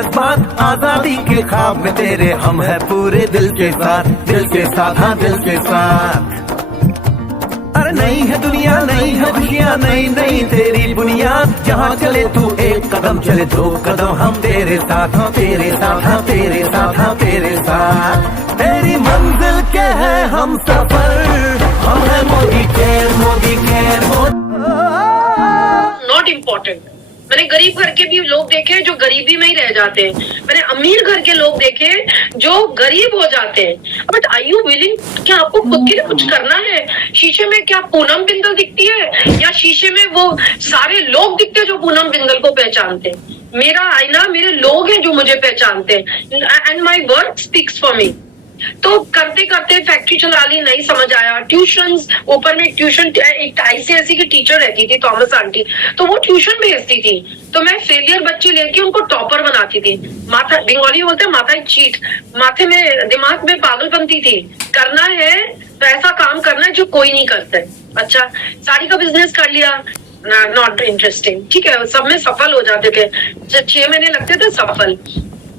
जज्बात आजादी के ख्वाब में तेरे हम है पूरे दिल के साथ हाँ दिल के साथ। अरे नहीं है दुनिया नहीं है खुशियाँ नहीं नहीं तेरी बुनियाद, जहाँ चले तू एक कदम चले दो कदम हम तेरे साथ हाँ तेरे साथ हाँ तेरे साथ हाँ तेरे साथ। तेरी मंजिल के है हम सफर, हम है मोदी केयर नॉट इम्पोर्टेंट। मैंने गरीब घर के भी लोग देखे जो गरीबी में ही रह जाते हैं, मैंने अमीर घर के लोग देखे जो गरीब हो जाते हैं। बट आर यू विलिंग, क्या आपको खुद के लिए कुछ करना है? शीशे में क्या पूनम बिंदल दिखती है या शीशे में वो सारे लोग दिखते हैं जो पूनम बिंदल को पहचानते हैं? मेरा आईना मेरे लोग हैं जो मुझे पहचानते हैं, and my work speaks for me. तो करते करते फैक्ट्री चला ली, नहीं समझ आया। ट्यूशंस, ऊपर में ट्यूशन, एक आईसीएसई की टीचर रहती थी थॉमस आंटी, तो वो ट्यूशन भेजती थी, तो मैं फेलियर बच्चे लेके उनको टॉपर बनाती थी। माथा, बंगाली बोलते हैं माथा चीट, माथे में दिमाग में पागल बनती थी। करना है तो ऐसा काम करना है जो कोई नहीं करता है। अच्छा, साड़ी का बिजनेस कर लिया, नॉट इंटरेस्टिंग, ठीक है, सब में सफल हो जाते थे, 6 महीने लगते थे सफल।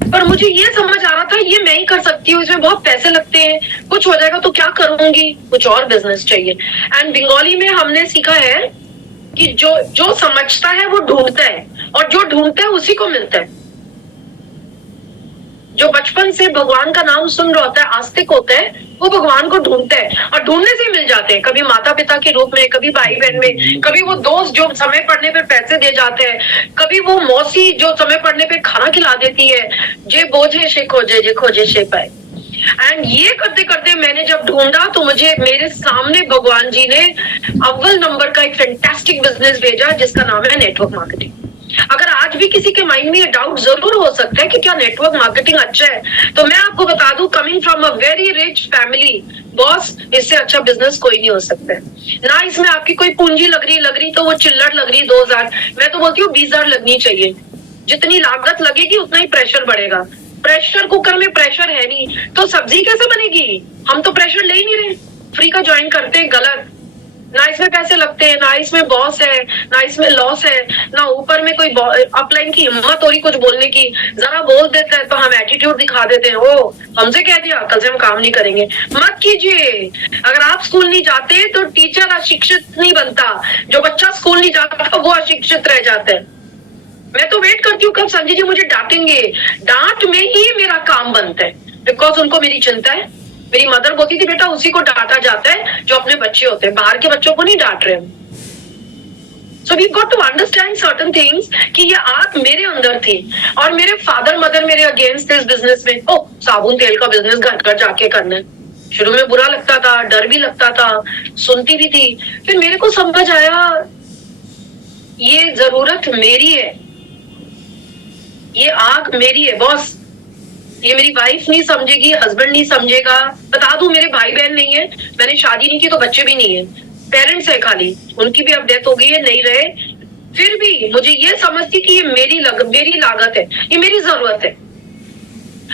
पर मुझे ये समझ आ रहा था ये मैं ही कर सकती हूँ, इसमें बहुत पैसे लगते हैं, कुछ हो जाएगा तो क्या करूंगी, कुछ और बिजनेस चाहिए। एंड बंगाली में हमने सीखा है कि जो समझता है वो ढूंढता है, और जो ढूंढता है उसी को मिलता है। जो बचपन से भगवान का नाम सुन रहा होता है, आस्तिक होता है, वो भगवान को ढूंढते हैं और ढूंढने से ही मिल जाते हैं। कभी माता पिता के रूप में, कभी भाई बहन में, कभी वो दोस्त जो समय पड़ने पे पैसे दे जाते हैं, कभी वो मौसी जो समय पड़ने पे खाना खिला देती है। जे बोझे से खोजे, जे खोजे से पाए। एंड ये करते करते मैंने जब ढूंढा तो मुझे मेरे सामने भगवान जी ने अव्वल नंबर का एक फैंटास्टिक बिजनेस भेजा जिसका नाम है नेटवर्क मार्केटिंग। अगर आज भी किसी के माइंड में ये डाउट जरूर हो सकता है कि क्या नेटवर्क मार्केटिंग अच्छा है, तो मैं आपको बता दूं, coming from a very rich family, boss, इससे अच्छा बिजनेस कोई नहीं हो सकता है ना। इसमें आपकी कोई पूंजी लग रही तो वो चिल्लर लग रही 2000, मैं तो बोलती हूँ 20,000 लगनी चाहिए। जितनी लागत लगेगी उतना ही प्रेशर बढ़ेगा। प्रेशर कुकर में प्रेशर है नहीं तो सब्जी कैसे बनेगी? हम तो प्रेशर ले ही नहीं रहे, फ्री का ज्वाइन करते हैं, गलत। ना इसमें पैसे लगते हैं, ना इसमें बॉस है, ना इसमें लॉस है, ना ऊपर में कोई अपलाइन की हिम्मत हो रही कुछ बोलने की। जरा बोल देता है तो हम एटीट्यूड दिखा देते हैं, ओ हमसे कह दिया, कल से हम काम नहीं करेंगे। मत कीजिए। अगर आप स्कूल नहीं जाते तो टीचर अशिक्षित नहीं बनता, जो बच्चा स्कूल नहीं जाता वो अशिक्षित रह जाता है। मैं तो वेट करती हूँ कब संजय जी मुझे डांटेंगे। डांट में ही मेरा काम बनता है, बिकॉज उनको मेरी चिंता है। मेरी मदर बोलती थी बेटा उसी को डांटा जाता है जो अपने बच्चे होते हैं, बाहर के बच्चों को नहीं डांट रहे हम। So we got to understand certain things कि ये आग मेरे अंदर थी और मेरे फादर मदर मेरे अगेंस्ट इस बिजनेस में। ओ साबुन तेल का बिजनेस घर घर जाके करना है। शुरू में बुरा लगता था, डर भी लगता था, सुनती भी थी। फिर मेरे को समझ आया ये जरूरत मेरी है, ये आग मेरी है बॉस। ये मेरी वाइफ नहीं समझेगी, हस्बैंड नहीं समझेगा। बता दूं मेरे भाई बहन नहीं है, मैंने शादी नहीं की तो बच्चे भी नहीं है, पेरेंट्स है खाली, उनकी भी अब डेथ हो गई है, नहीं रहे। फिर भी मुझे ये समझती कि ये मेरी लागत है, ये मेरी जरूरत है।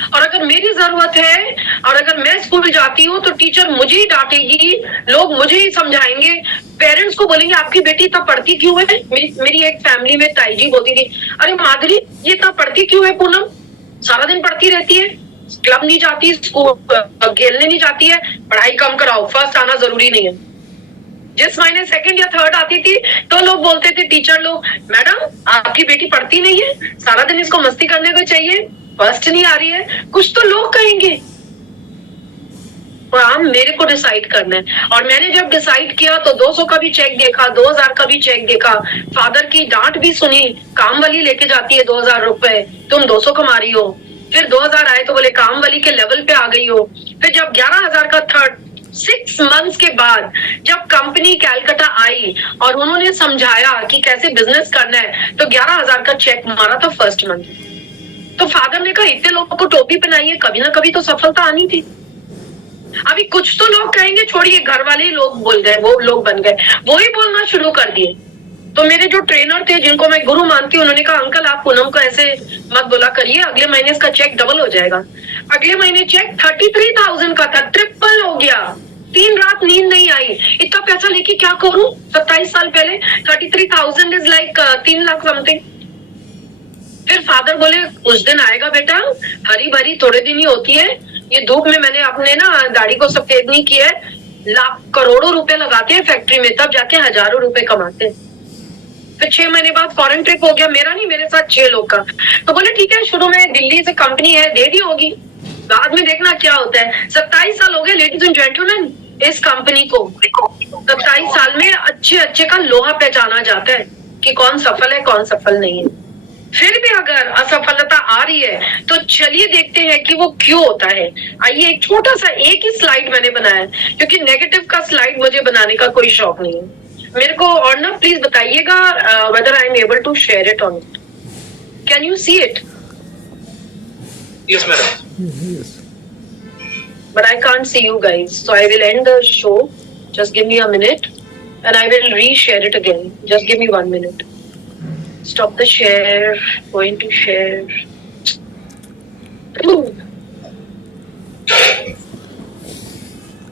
और अगर मेरी जरूरत है और अगर मैं स्कूल जाती हूँ तो टीचर मुझे ही डांटेगी, लोग मुझे ही समझाएंगे, पेरेंट्स को बोलेंगे आपकी बेटी इतना पढ़ती क्यों है। मेरी एक फैमिली में ताई जी बोलती थी, अरे माधुरी ये इतना पढ़ती क्यों है पूनम, सारा दिन पढ़ती रहती है, क्लब नहीं जाती, स्कूल खेलने नहीं जाती है, पढ़ाई कम कराओ, फर्स्ट आना जरूरी नहीं है। जिस महीने सेकंड या थर्ड आती थी तो लोग बोलते थे, टीचर लोग, मैडम आपकी बेटी पढ़ती नहीं है, सारा दिन इसको मस्ती करने को चाहिए, फर्स्ट नहीं आ रही है, कुछ तो लोग कहेंगे। काम मेरे को डिसाइड करना है। और मैंने जब डिसाइड किया तो 200 का भी चेक देखा, 2000 का भी चेक देखा, फादर की डांट भी सुनी, काम वाली लेके जाती है 2000 रुपए, तुम 200 कमा रही हो। फिर 2000 आए तो बोले काम वाली के लेवल पे आ गई हो। फिर जब 11,000 का थर्ड 6 मंथ्स के बाद जब कंपनी कैलकाटा आई और उन्होंने समझाया कि कैसे बिजनेस करना है, तो 11,000 का चेक मारा था फर्स्ट मंथ। तो फादर ने कहा इतने लोगों को टोपी पहनाई है, कभी ना कभी तो सफलता आनी थी। अभी कुछ तो लोग कहेंगे, छोड़िए, घर वाले ही लोग बोल गए, वो लोग बन गए, वो ही बोलना शुरू कर दिए। तो मेरे जो ट्रेनर थे जिनको मैं गुरु मानती हूँ, उन्होंने कहा अंकल आप पूनम को ऐसे मत बोला करिए, अगले महीने इसका चेक डबल हो जाएगा। अगले महीने चेक 33,000 का था, ट्रिपल हो गया। 3 रात नींद नहीं आई, इतना पैसा लेके क्या करूं। 27 साल पहले 33,000 इज लाइक 3 लाख समथिंग। फिर फादर बोले उस दिन आएगा बेटा, हरी भरी थोड़े दिन ही होती है, ये धूप में मैंने अपने ना दाढ़ी को सफेद नहीं किया है, लाख करोड़ों रुपए लगाते हैं फैक्ट्री में, तब जाके हजारों रुपए कमाते हैं। फिर 6 महीने बाद फॉरेन ट्रिप हो गया, मेरा नहीं, मेरे साथ 6 लोग का। तो बोले ठीक है, शुरू में दिल्ली से कंपनी है, दे दी होगी, बाद में देखना क्या होता है। 27 साल हो गए लेडीज एंड जेंटलमैन इस कंपनी को। 27 साल में अच्छे अच्छे का लोहा पहचाना जाता है कि कौन सफल है कौन सफल नहीं है। फिर भी अगर असफलता आ रही है तो चलिए देखते हैं कि वो क्यों होता है। आइए एक छोटा सा एक ही स्लाइड मैंने बनाया है, क्योंकि नेगेटिव का स्लाइड मुझे बनाने का कोई शौक नहीं है मेरे को। और ना प्लीज बताइएगा whether I am able to share it or not. Can you see it? Yes, madam. Yes. But I can't see you guys, so I will end the show. Just give me a minute and I will re-share it again. Just give me 1 minute. Stop the share. Going to share.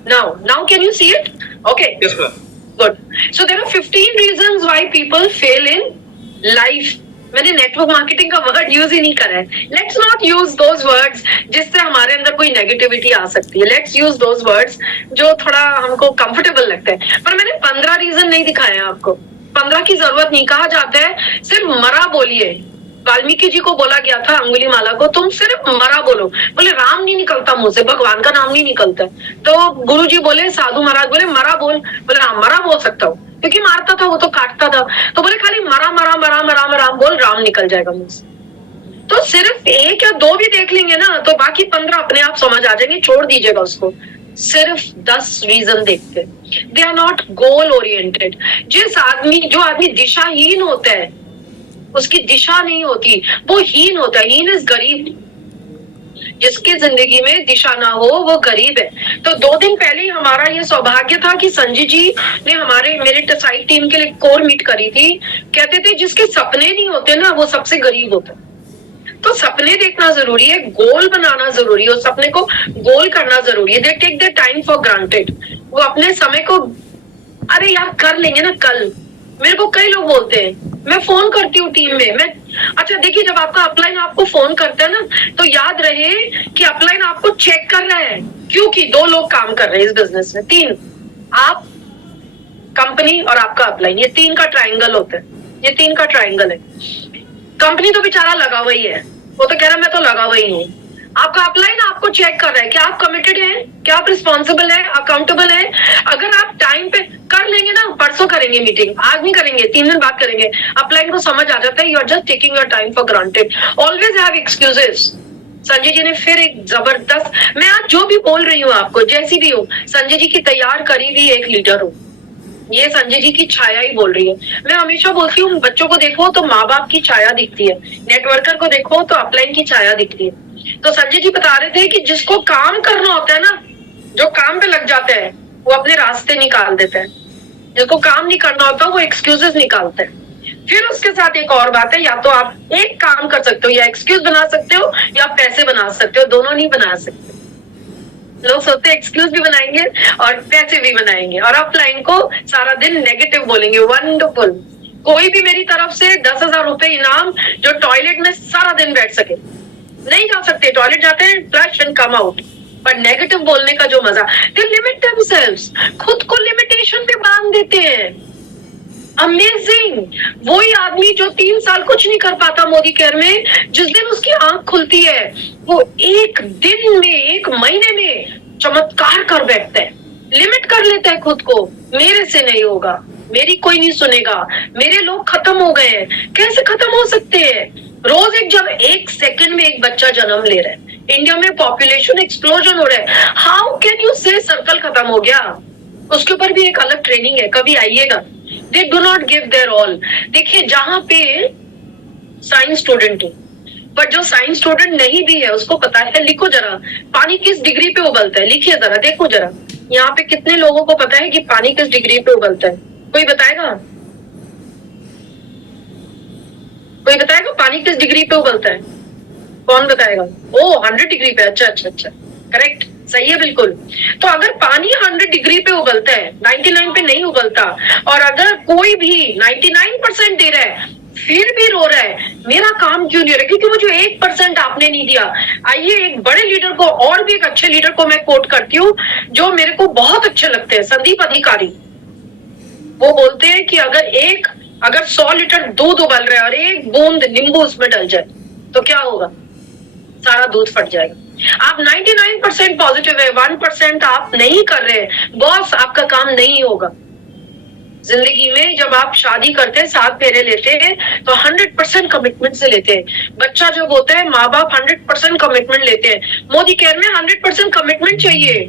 Now can you see it? Okay. Yes, ma'am. Good. So there are 15 reasons why people fail in life. मैंने network marketing का word use ही नहीं करा है। Let's not use those words जिससे हमारे अंदर कोई negativity आ सकती है। लेट्स यूज दोज वर्ड्स जो थोड़ा हमको कंफर्टेबल लगता है। पर मैंने 15 रीजन नहीं दिखाए आपको, 15 की जरूरत नहीं। कहा जाता है सिर्फ मरा बोलिए। वाल्मीकि जी को बोला गया था अंगुलीमाला को, तुम सिर्फ मरा बोलो। बोले राम नहीं निकलता मुंह से, भगवान का नाम नहीं निकलता। तो गुरु जी बोले, साधु महाराज बोले मरा बोल। बोले हाँ मरा बोल सकता हूँ, क्योंकि मारता था वो तो काटता था। तो बोले खाली मरा मरा मरा मरा मरा बोल, राम निकल जाएगा मुंह से। तो सिर्फ 1 या 2 भी देख लेंगे ना तो बाकी 15 अपने आप समझ आ जाएंगे, छोड़ दीजिएगा उसको। सिर्फ 10 रीजन देखते, they are not goal oriented. जो आदमी दिशाहीन होता है, उसकी दिशा नहीं होती, वो हीन होता है। हीन इज गरीब। जिसकी जिंदगी में दिशा ना हो वो गरीब है। तो 2 दिन पहले ही हमारा ये सौभाग्य था कि संजय जी ने मेरे टेसाइट टीम के लिए कोर मीट करी थी। कहते थे जिसके सपने नहीं होते ना वो सबसे गरीब होता है। तो सपने देखना जरूरी है, गोल बनाना जरूरी है, और सपने को गोल करना जरूरी है। They take the time for granted. वो अपने समय को अरे यार कर लेंगे ना कल। मेरे को कई लोग बोलते हैं, मैं फोन करती हूँ टीम में, अच्छा देखिए जब आपका अपलाइन आपको फोन करता है ना तो याद रहे कि अपलाइन आपको चेक कर रहा है, क्योंकि 2 लोग काम कर रहे हैं इस बिजनेस में, 3 आप, कंपनी और आपका अपलाइन, ये 3 का ट्राइंगल होता है। ये 3 का ट्राइंगल है। कंपनी तो बेचारा लगा हुआ ही है, वो तो कह रहा है मैं तो लगा हुआ ही हूँ। आपका अपलाइन आपको चेक कर रहा है, क्या आप कमिटेड हैं, क्या आप रिस्पॉन्सिबल है, अकाउंटेबल है। अगर आप टाइम पे कर लेंगे ना, परसों करेंगे मीटिंग, आज नहीं करेंगे, 3 दिन बाद करेंगे, अपलाइन को समझ आ जाता है you are just taking your time for granted. Always have excuses. Sanjay ji ने फिर एक जबरदस्त, मैं आज जो भी बोल रही हूँ आपको जैसी भी हो, संजय जी की तैयार करी हुई एक लीडर हूँ। ये संजय जी की छाया ही बोल रही है। मैं हमेशा बोलती हूँ बच्चों को देखो तो माँ बाप की छाया दिखती है, नेटवर्कर को देखो तो अपलाइन की छाया दिखती है। तो संजय जी बता रहे थे कि जिसको काम करना होता है ना, जो काम पे लग जाता है वो अपने रास्ते निकाल देता है, जिसको काम नहीं करना होता वो एक्सक्यूजेस निकालता है। फिर उसके साथ एक और बात है, या तो आप एक काम कर सकते हो, या एक्सक्यूज बना सकते हो या पैसे बना सकते हो, दोनों नहीं बना सकते। लोग सोचते हैं एक्सक्यूज भी बनाएंगे और पैसे भी बनाएंगे, और अपलाइन को सारा दिन नेगेटिव बोलेंगे। वंडरफुल। कोई भी मेरी तरफ से 10,000 रुपए इनाम जो टॉयलेट में सारा दिन बैठ सके। नहीं जा सकते, टॉयलेट जाते हैं, फ्लश एंड कम आउट, पर नेगेटिव बोलने का जो मजा, दे लिमिट देमसेल्व्स, खुद को लिमिटेशन पे बांध देते हैं। अमेजिंग। वही आदमी जो 3 साल कुछ नहीं कर पाता मोदी केयर में, जिस दिन उसकी आंख खुलती है वो 1 दिन में, 1 महीने में चमत्कार कर बैठता है। लिमिट कर लेता है खुद को, मेरे से नहीं होगा, मेरी कोई नहीं सुनेगा, मेरे लोग खत्म हो गए हैं। कैसे खत्म हो सकते हैं? रोज जब 1 सेकंड में एक बच्चा जन्म ले रहा है, इंडिया में पॉपुलेशन एक्सप्लोजन हो रहा है, हाउ कैन यू से सर्कल खत्म हो गया? उसके ऊपर भी एक अलग ट्रेनिंग है, कभी आइएगा। दे do not give their all. देखिए जहां पे साइंस स्टूडेंट है, पर जो साइंस स्टूडेंट नहीं भी है उसको पता है, लिखो जरा पानी किस डिग्री पे उबलता है, लिखिए जरा, देखो जरा यहाँ पे कितने लोगों को पता है कि पानी किस डिग्री पे उबलता है? कोई बताएगा? कोई बताएगा पानी किस डिग्री पे उबलता है? कौन बताएगा? ओ 100 डिग्री पे। अच्छा अच्छा अच्छा, करेक्ट, सही है बिल्कुल। तो अगर पानी 100 डिग्री पे उबलता है, 99 पे नहीं उबलता, और अगर कोई भी 99% दे रहा है, फिर भी रो रहा है, मेरा काम क्यों नहीं हो रहा? क्योंकि मुझे 1% आपने नहीं दिया। आइए एक बड़े लीडर को और भी एक अच्छे लीडर को मैं कोट करती हूँ, जो मेरे को बहुत अच्छे लगते हैं, संदीप अधिकारी। वो बोलते हैं कि अगर 100 लीटर दूध उबल रहा है और एक बूंद नींबू उसमें डल जाए तो क्या होगा? सारा दूध फट जाएगा। आप 99% पॉजिटिव है, 1% आप नहीं कर रहे, बॉस आपका काम नहीं होगा। जिंदगी में जब आप शादी करते हैं, 7 फेरे लेते हैं, तो 100% कमिटमेंट से लेते हैं। बच्चा जब होता है, माँ बाप 100% कमिटमेंट लेते हैं। मोदी केयर में 100% कमिटमेंट चाहिए।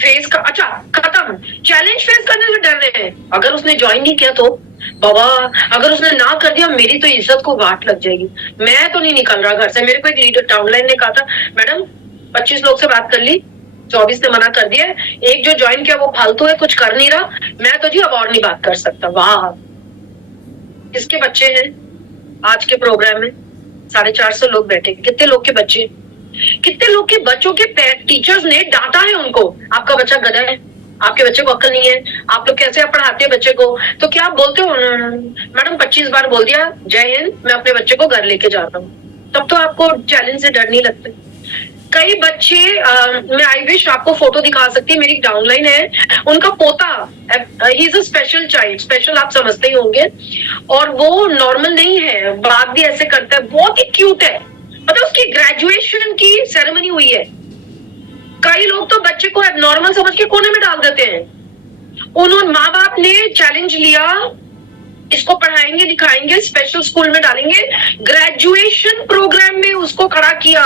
फेस का अच्छा खत्म, चैलेंज फेस करने से डर रहे हैं। अगर उसने ज्वाइन नहीं किया तो बाबा, अगर उसने ना कर दिया, मेरी तो इज्जत को वाट लग जाएगी, मैं तो नहीं निकल रहा घर से। मेरे को एक लीडर डाउनलाइन ने कहा था, मैडम 25 लोग से बात कर ली, 24 ने मना कर दिया, एक जो ज्वाइन किया वो फालतू है, कुछ कर नहीं रहा, मैं तो जी अब और नहीं बात कर सकता। वाह, किसके बच्चे हैं आज के प्रोग्राम में? 450 लोग बैठे, कितने लोग के बच्चे, कितने लोग के बच्चों के टीचर्स ने डांटा है उनको, आपका बच्चा गधा है, आपके बच्चे को अक्ल नहीं है, आप लोग कैसे पढ़ाते हैं बच्चे को? तो क्या आप बोलते हो मैडम 25 बार बोल दिया, जय हिंद, मैं अपने बच्चे को घर लेके जाता हूँ, तब तो आपको चैलेंज से डर नहीं लगता। कई बच्चे मैं आई विश आपको फोटो दिखा सकती है, मेरी डाउनलाइन है, उनका पोता, he is a special child, special आप समझते ही होंगे, और वो नॉर्मल नहीं है, बात भी ऐसे करता है, बहुत ही क्यूट है। मतलब उसकी ग्रेजुएशन की सेरेमनी हुई है। कई लोग तो बच्चे को एबनॉर्मल समझ के कोने में डाल देते हैं। उन्होंने माँ बाप ने चैलेंज लिया, इसको पढ़ाएंगे लिखाएंगे, स्पेशल स्कूल में डालेंगे, ग्रेजुएशन प्रोग्राम में उसको खड़ा किया,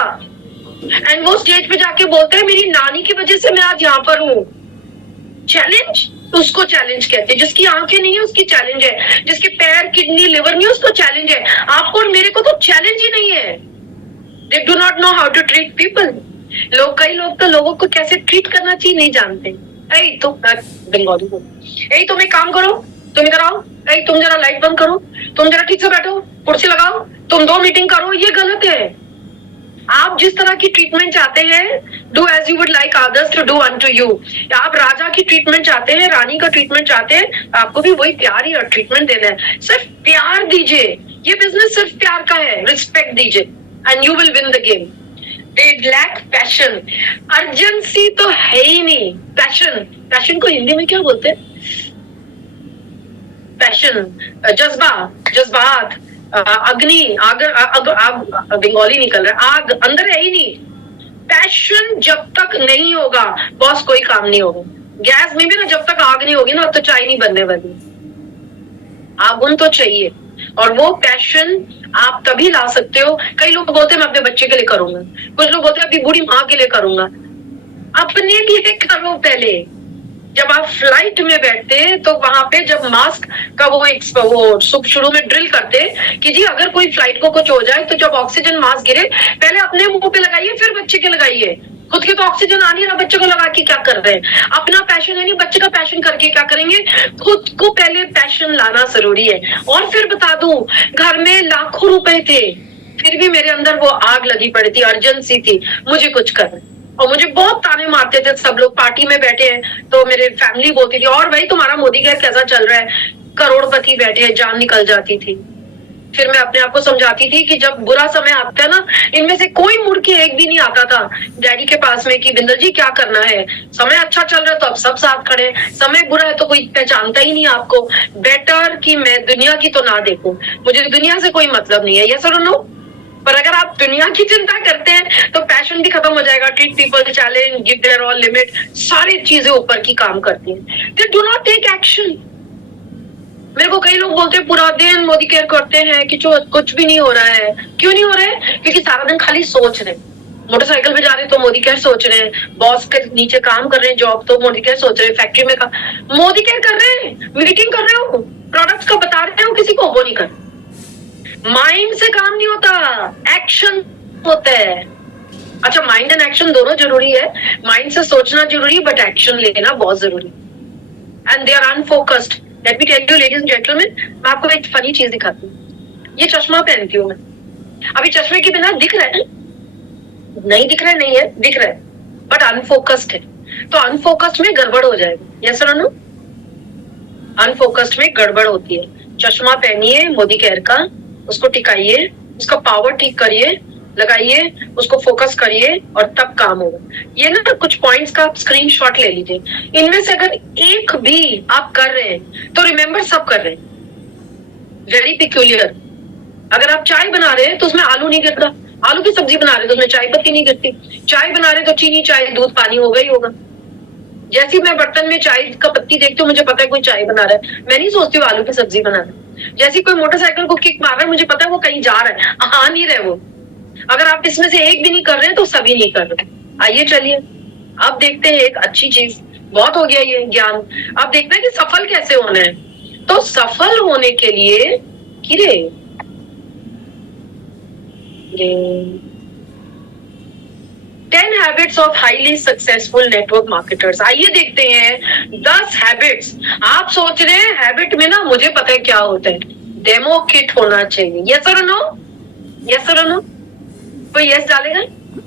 एंड वो स्टेज पे जाके बोलते हैं मेरी नानी की वजह से मैं आज यहाँ पर हूँ। चैलेंज, उसको चैलेंज कहते हैं। जिसकी आंखें नहीं है उसकी चैलेंज है, जिसके पैर किडनी लिवर नहीं है उसको चैलेंज है। आपको और मेरे को तो चैलेंज ही नहीं है। They do not know how to treat people. कई लोग तो लोगों को कैसे ट्रीट करना चाहिए नहीं जानते। बंगाली बोल, तुम एक काम करो, तुम इधर आओ, तुम जरा लाइट बंद करो, तुम जरा ठीक से बैठो, कुर्सी लगाओ, तुम 2 मीटिंग करो, ये गलत है। आप जिस तरह की ट्रीटमेंट चाहते हैं, do as you would like others to do unto you. आप राजा की ट्रीटमेंट चाहते हैं, रानी का ट्रीटमेंट चाहते हैं, आपको भी वही प्यार ही और ट्रीटमेंट देना है। सिर्फ प्यार दीजिए, ये बिजनेस सिर्फ प्यार का है। रिस्पेक्ट दीजिए and you will win the game. They lack passion, urgency तो है ही नहीं। पैशन को हिंदी में क्या बोलते हैं? पैशन, जज्बात, अग्नि, बंगाली निकल रहा है, आग अंदर है ही नहीं। पैशन जब तक नहीं होगा बॉस कोई काम नहीं होगा। गैस में भी ना जब तक आग नहीं होगी ना तो चाय नहीं बनने वाली। आगुन तो चाहिए, और वो पैशन आप तभी ला सकते हो। कई लोग बोलते हैं मैं अपने बच्चे के लिए करूंगा, कुछ लोग बोलते हैं अपनी बूढ़ी माँ के लिए करूंगा। अपने लिए करो पहले। जब आप फ्लाइट में बैठते तो वहां पे जब मास्क का वो शुरू में ड्रिल करते कि जी अगर कोई फ्लाइट को कुछ हो जाए तो जब ऑक्सीजन मास्क गिरे पहले अपने मुंह पे लगाइए, फिर बच्चे के लगाइए। खुद के तो ऑक्सीजन आ नहीं रहा, बच्चे को लगा के क्या कर रहे हैं? अपना पैशन है नहीं, बच्चे का पैशन करके क्या करेंगे? खुद को पहले पैशन लाना जरूरी है। और फिर बता दूं, घर में लाखों रुपए थे, फिर भी मेरे अंदर वो आग लगी पड़ी थी, अर्जेंसी थी, मुझे कुछ करना। और मुझे बहुत ताने मारते थे सब लोग। पार्टी में बैठे हैं तो मेरे फैमिली बोलती थी, और भाई तुम्हारा मोदी केयर कैसा चल रहा है? करोड़पति बैठे हैं, जान निकल जाती थी। फिर मैं अपने आप को समझाती थी कि जब बुरा समय आता है ना, इनमें से कोई मुड़ के एक भी नहीं आता था डैडी के पास में कि बिंदर जी क्या करना है। समय अच्छा चल रहा है तो अब सब साथ खड़े, समय बुरा है तो कोई पहचानता ही नहीं आपको। बेटर कि मैं दुनिया की तो ना देखूं, मुझे दुनिया से कोई मतलब नहीं है, यस और नो? पर अगर आप दुनिया की चिंता करते हैं तो पैशन भी खत्म हो जाएगा। Treat people, challenge, give their all limit, सारी चीजें ऊपर की काम करती हैं। They do not take action. मेरे को कई लोग बोलते हैं पूरा दिन मोदी केयर करते हैं कि कुछ भी नहीं हो रहा है। क्यों नहीं हो रहा है? क्योंकि सारा दिन खाली सोच रहे। मोटरसाइकिल पे जा रहे तो मोदी केयर सोच रहे हैं, बॉस के नीचे काम कर रहे हैं जॉब तो मोदी केयर सोच रहे हैं, फैक्ट्री में मोदी केयर कर रहे हैं, मीटिंग कर रहे हो, प्रोडक्ट्स का बता रहे हो किसी को, वो नहीं कर। माइंड से काम नहीं होता, एक्शन होता है। अच्छा, माइंड एंड एक्शन दोनों जरूरी है। माइंड से सोचना जरूरी, बट एक्शन लेना बहुत जरूरी। And they are unfocused. Let me tell you ladies and gentleman, मैं आपको एक फनी चीज दिखाती हूँ। ये चश्मा पहनती हूँ मैं, अभी चश्मे के बिना दिख रहा है? नहीं दिख रहा है, नहीं है, दिख रहा है, बट अनफोकस्ड है। तो अनफोकस्ड में गड़बड़ हो जाएगी, यस और नो? अनफोकस्ड में गड़बड़ होती है। चश्मा पहनिए मोदी केयर का, उसको टिकाइए, उसका पावर ठीक करिए, लगाइए, उसको फोकस करिए और तब काम होगा। ये ना कुछ पॉइंट्स का आप स्क्रीनशॉट ले लीजिए, इनमें से अगर एक भी आप कर रहे हैं तो रिमेंबर सब कर रहे हैं। Very peculiar. अगर आप चाय बना रहे हैं तो उसमें आलू नहीं गिरता, आलू की सब्जी बना रहे हैं तो उसमें चाय पत्ती नहीं गिरती, चाय बना रहे हैं तो चीनी चाय दूध पानी होगा ही होगा। जैसे मैं बर्तन में चाय का पत्ती देखती हूँ मुझे पता है कोई चाय बना रहा है, मैं नहीं सोचती हूँ आलू की सब्जी बना रहा है। जैसे कोई मोटरसाइकिल को किक मार रहा है मुझे पता है वो कहीं जा रहा है, हाँ नहीं रहे वो। अगर आप इसमें से एक भी नहीं कर रहे हैं तो सभी नहीं कर रहे। आइए चलिए अब देखते हैं एक अच्छी चीज, बहुत हो गया ये ज्ञान। अब देखते हैं कि सफल कैसे होना है। तो सफल होने के लिए किरे 10 habits of highly successful network marketers. आइए देखते हैं 10 हैबिट्स। आप सोच रहे हैं हैबिट में ना मुझे पता है क्या होता है, डेमो किट होना चाहिए। यस और नो? यस और नो? कोई यस डालेगा?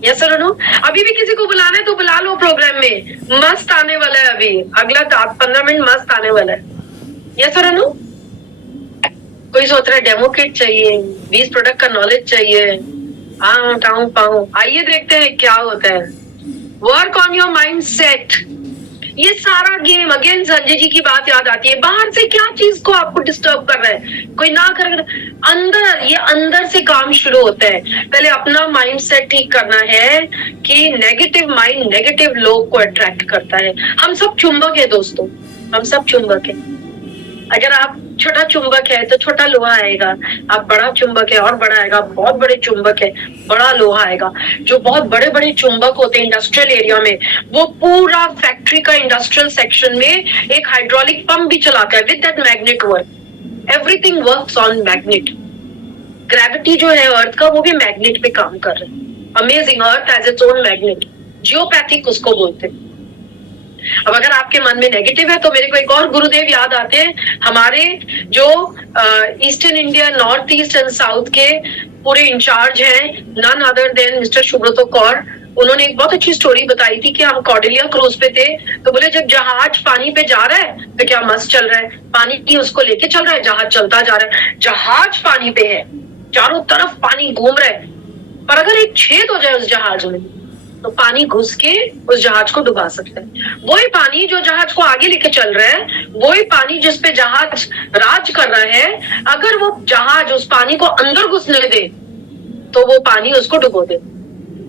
यस और नो? अभी भी किसी को बुलाना है तो बुला लो प्रोग्राम में, मस्त आने वाला है अभी, अगला 15 मिनट मस्त आने वाला है। यस और नो? कोई सोच रहा है डेमो किट चाहिए, 20 प्रोडक्ट का नॉलेज चाहिए, आइए देखते हैं क्या होता है। Work on your mind set. ये सारा गेम, अगेन संजय जी की बात याद आती है, बाहर से क्या चीज को आपको डिस्टर्ब कर रहा है, कोई ना कर, अंदर, ये अंदर से काम शुरू होता है। पहले अपना माइंड सेट ठीक करना है कि नेगेटिव माइंड नेगेटिव लोग को अट्रैक्ट करता है। हम सब चुंबक है दोस्तों, हम सब चुंबक है। अगर आप छोटा चुंबक है तो छोटा लोहा आएगा, आप बड़ा चुंबक है और बड़ा आएगा, बहुत बड़े चुंबक है बड़ा लोहा आएगा। जो बहुत बड़े बड़े चुंबक होते हैं इंडस्ट्रियल एरिया में, वो पूरा फैक्ट्री का इंडस्ट्रियल सेक्शन में एक हाइड्रोलिक पंप भी चलाता है with that magnet work. Everything works on magnet. Gravity जो है अर्थ का वो भी मैग्नेट पे काम कर रहा है। Amazing, earth has its own magnet, geopathic उसको बोलते हैं। अब अगर आपके मन में नेगेटिव है तो मेरे को एक और गुरुदेव याद आते हैं, हमारे जो eastern India, north east and south के पूरे इंचार्ज हैं, none other than mister Subrato Kaur. उन्होंने एक बहुत अच्छी स्टोरी बताई थी कि हम कॉर्डेलिया क्रूज पे थे, तो बोले जब जहाज पानी पे जा रहा है तो क्या मस्त चल रहा है, पानी उसको लेके चल रहा है, जहाज चलता जा रहा है। जहाज पानी पे है, चारों तरफ पानी घूम रहा है, पर अगर एक छेद हो जाए उस जहाज में तो पानी घुस के उस जहाज को डुबा सकता है। वही पानी जो जहाज को आगे लेके चल रहा है, वही पानी जिस पे जहाज राज कर रहा है, अगर वो जहाज उस पानी को अंदर घुसने दे तो वो पानी उसको डुबो दे।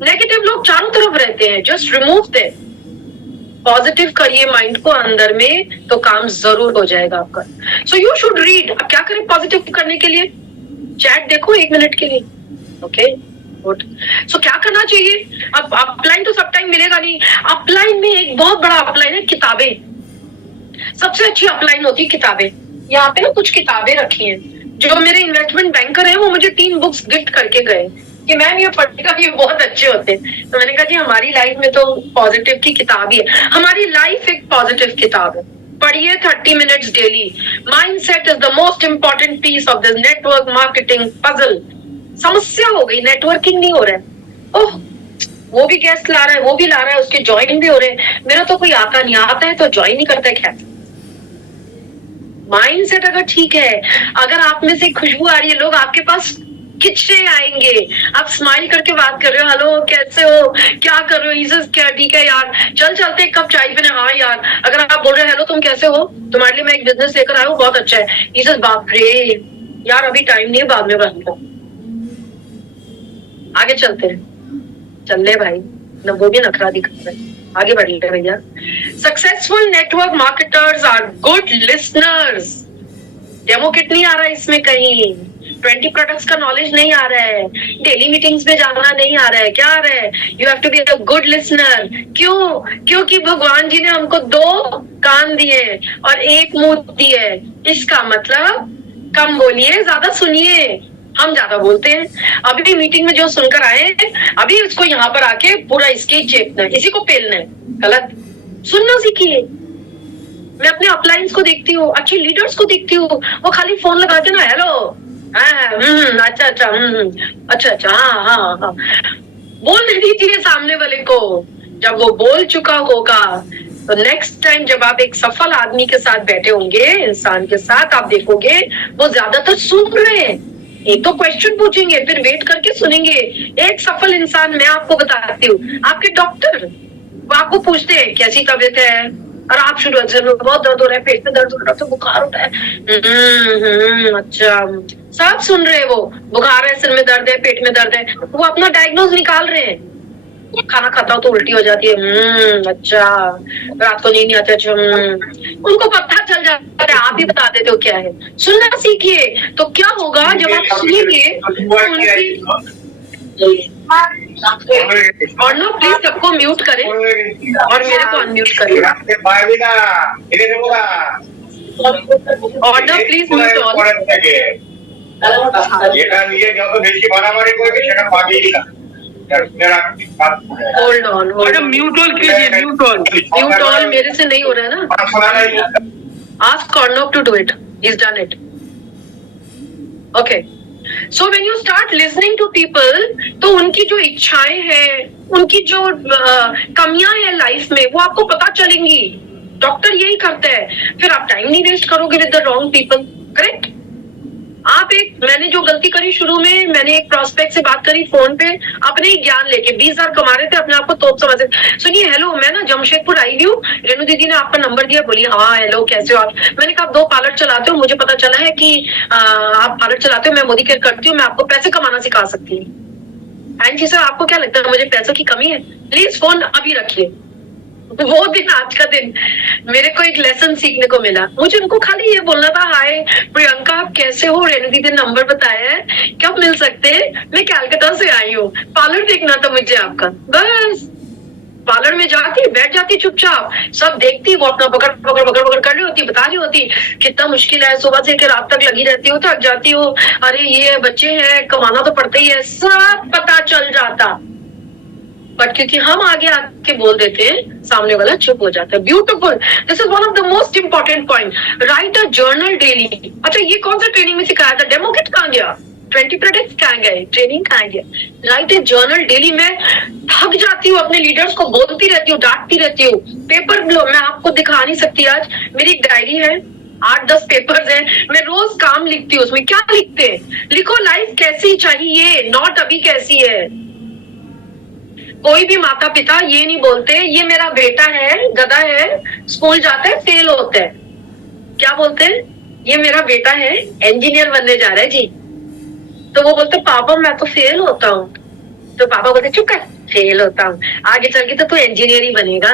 नेगेटिव लोग चारों तरफ रहते हैं, जस्ट रिमूव दे, पॉजिटिव करिए माइंड को अंदर में तो काम जरूर हो जाएगा आपका। So you should read. अब क्या करें पॉजिटिव करने के लिए? चैट देखो 1 मिनट के लिए, ओके सो क्या करना चाहिए? अब अपलाइन तो सब टाइम मिलेगा नहीं, अपलाइन में एक बहुत बड़ा अपलाइन है किताबें। सबसे अच्छी अपलाइन होती है किताबें। यहाँ पे ना कुछ किताबें रखी हैं, जो मेरे इन्वेस्टमेंट बैंकर हैं वो मुझे 3 बुक्स गिफ्ट करके गए कि मैम ये पढ़ने का, ये बहुत अच्छे होते हैं। तो मैंने कहा जी हमारी लाइफ में तो पॉजिटिव की किताब ही है, हमारी लाइफ एक पॉजिटिव किताब है, पढ़िए 30 minutes daily. Mindset is the most important piece of this network marketing puzzle. समस्या हो गई, नेटवर्किंग नहीं हो रहा है। ओह वो भी गेस्ट ला रहा है, वो भी ला रहा है, उसके ज्वाइन भी हो रहे हैं, मेरा तो कोई आता नहीं, आता है तो ज्वाइन नहीं करता है। क्या माइंडसेट अगर ठीक है, अगर आप में से खुशबू आ रही है, लोग आपके पास खिंचे आएंगे। आप स्माइल करके बात कर रहे हो, हेलो कैसे हो, क्या कर रहे हो, ईजस क्या, ठीक है यार, चल चलते एक कप चाय पीने। हाँ यार, अगर आप बोल रहे हो हेलो तुम कैसे हो, तुम्हारे लिए मैं एक बिजनेस लेकर आया हूँ बहुत अच्छा है, ईजस बाप रे यार अभी टाइम नहीं है, बाद में बात करो। आगे चलते हैं, चल ले भाई, न वो भी नखरा दिखा रहे, आगे बढ़ ले भैया। Successful network marketers are good listeners. Demo kit नहीं आ रहा है इसमें कहीं, 20 प्रोडक्ट्स का नॉलेज नहीं आ रहा है, डेली मीटिंग्स में जाना नहीं आ रहा है, क्या आ रहा है? You have to be a good listener. क्यों? क्योंकि भगवान जी ने हमको 2 कान दिए और 1 मुंह दिए। इसका मतलब कम बोलिए ज्यादा सुनिए। हम ज्यादा बोलते हैं। अभी मीटिंग में जो सुनकर आए, अभी उसको यहाँ पर आके पूरा इसके चेपना है, इसी को पेलना है, गलत। सुनना सीखिए। मैं अपने अपलाइंस को देखती हूँ, अच्छे लीडर्स को देखती हूँ, वो खाली फोन लगाते ना, हेलो अच्छा अच्छा अच्छा अच्छा हाँ बोल दीजिए सामने वाले को। जब वो बोल चुका होगा तो नेक्स्ट टाइम जब आप एक सफल आदमी के साथ बैठे होंगे, इंसान के साथ, आप देखोगे वो ज्यादातर सुन रहे हैं, एक तो क्वेश्चन पूछेंगे, फिर वेट करके सुनेंगे। एक सफल इंसान मैं आपको बताती हूँ, आपके डॉक्टर वो आपको पूछते हैं कैसी तबीयत है, और आप शुरू से बहुत दर्द हो रहा है, पेट में दर्द हो रहा है, तो बुखार हो रहा है, अच्छा, सब सुन रहे हैं। वो बुखार है, सिर में दर्द है, पेट में दर्द है, वो अपना डायग्नोज निकाल रहे हैं। खाना खाता हो तो उल्टी हो जाती है, अच्छा, रात को नींद नहीं आती, अच्छा, उनको पता चल जाता है। आप ही बता देते हो क्या है। सुनना सीखिए, तो क्या होगा जब आप सुनेंगे तो उनकी। और नो प्लीज सबको म्यूट करें और मेरे को अनम्यूट करें। और no please mute all. Hold on, mute all कीजिए, म्यूट ऑल मेरे से नहीं हो रहा है ना। Ask Arnav to do it, he is done it. Okay, so when you start listening to people, तो उनकी जो इच्छाएं हैं, उनकी जो कमियां हैं लाइफ में, वो आपको पता चलेंगी। डॉक्टर यही करता है, फिर आप टाइम नहीं वेस्ट करोगे with the wrong people. Correct. मैंने जो गलती करी शुरू में, मैंने एक प्रोस्पेक्ट से बात करी फोन पे, अपने ही ज्ञान लेके 20,000 कमा रहे थे, अपने आप को तोप समझ। सुनिए, हेलो, मैं ना जमशेदपुर आई हूँ, रेणु दीदी ने आपका नंबर दिया, बोली हाँ हेलो कैसे हो आप। मैंने कहा आप 2 पार्लर चलाते हो, मुझे पता चला है कि आप पार्लर चलाते हो, मैं मोदी केयर करती हूँ, मैं आपको पैसे कमाना सिखा सकती हूँ। एंड जी सर, आपको क्या लगता है मुझे पैसों की कमी है? प्लीज फोन अभी रखिए। वो दिन, आज का दिन, मेरे को एक लेसन सीखने को मिला। मुझे उनको खाली ये बोलना था, हाय प्रियंका आप कैसे हो, रेणु दीदी ने नंबर बताया है, कब मिल सकते हैं, मैं कलकत्ता से आई हूँ, पार्लर देखना था मुझे आपका। बस पार्लर में जाती, बैठ जाती चुपचाप, सब देखती, वो अपना पकड़ पकड़ पकड़ पकड़ कर रही होती, बता रही होती कितना मुश्किल है, सुबह से लेकर रात तक लगी रहती हो, थक जाती हो, अरे ये बच्चे हैं, कमाना तो पड़ता ही है, सब पता चल जाता। बट क्योंकि हम आगे आके बोल देते हैं, सामने वाला चुप हो जाता है। Beautiful, this is one of the most important point. Right a journal daily. अच्छा, ये कौन सा ट्रेनिंग में सिखाया था? डेमो किट कहाँ गया? 20 प्रोडक्ट्स कहाँ गए? ट्रेनिंग कहाँ गया? राइट अ जर्नल डेली। मैं थक जाती हूँ, अपने लीडर्स को बोलती रहती हूँ, डांटती रहती हूँ। पेपर मैं आपको दिखा नहीं सकती आज, मेरी एक डायरी है, 8-10 पेपर्स हैं, मैं रोज काम लिखती हूँ। उसमें क्या लिखते हैं? लिखो लाइफ कैसी चाहिए, नॉट अभी कैसी है। कोई भी माता पिता ये नहीं बोलते ये मेरा बेटा है, गधा है, स्कूल जाता है, फेल होता है। क्या बोलते हैं? ये मेरा बेटा है, इंजीनियर बनने जा रहा है जी। तो वो बोलते पापा मैं तो फेल होता हूँ। तो पापा बोलते चुप कर, फेल होता हूँ, आगे चल के तो तू इंजीनियर ही बनेगा।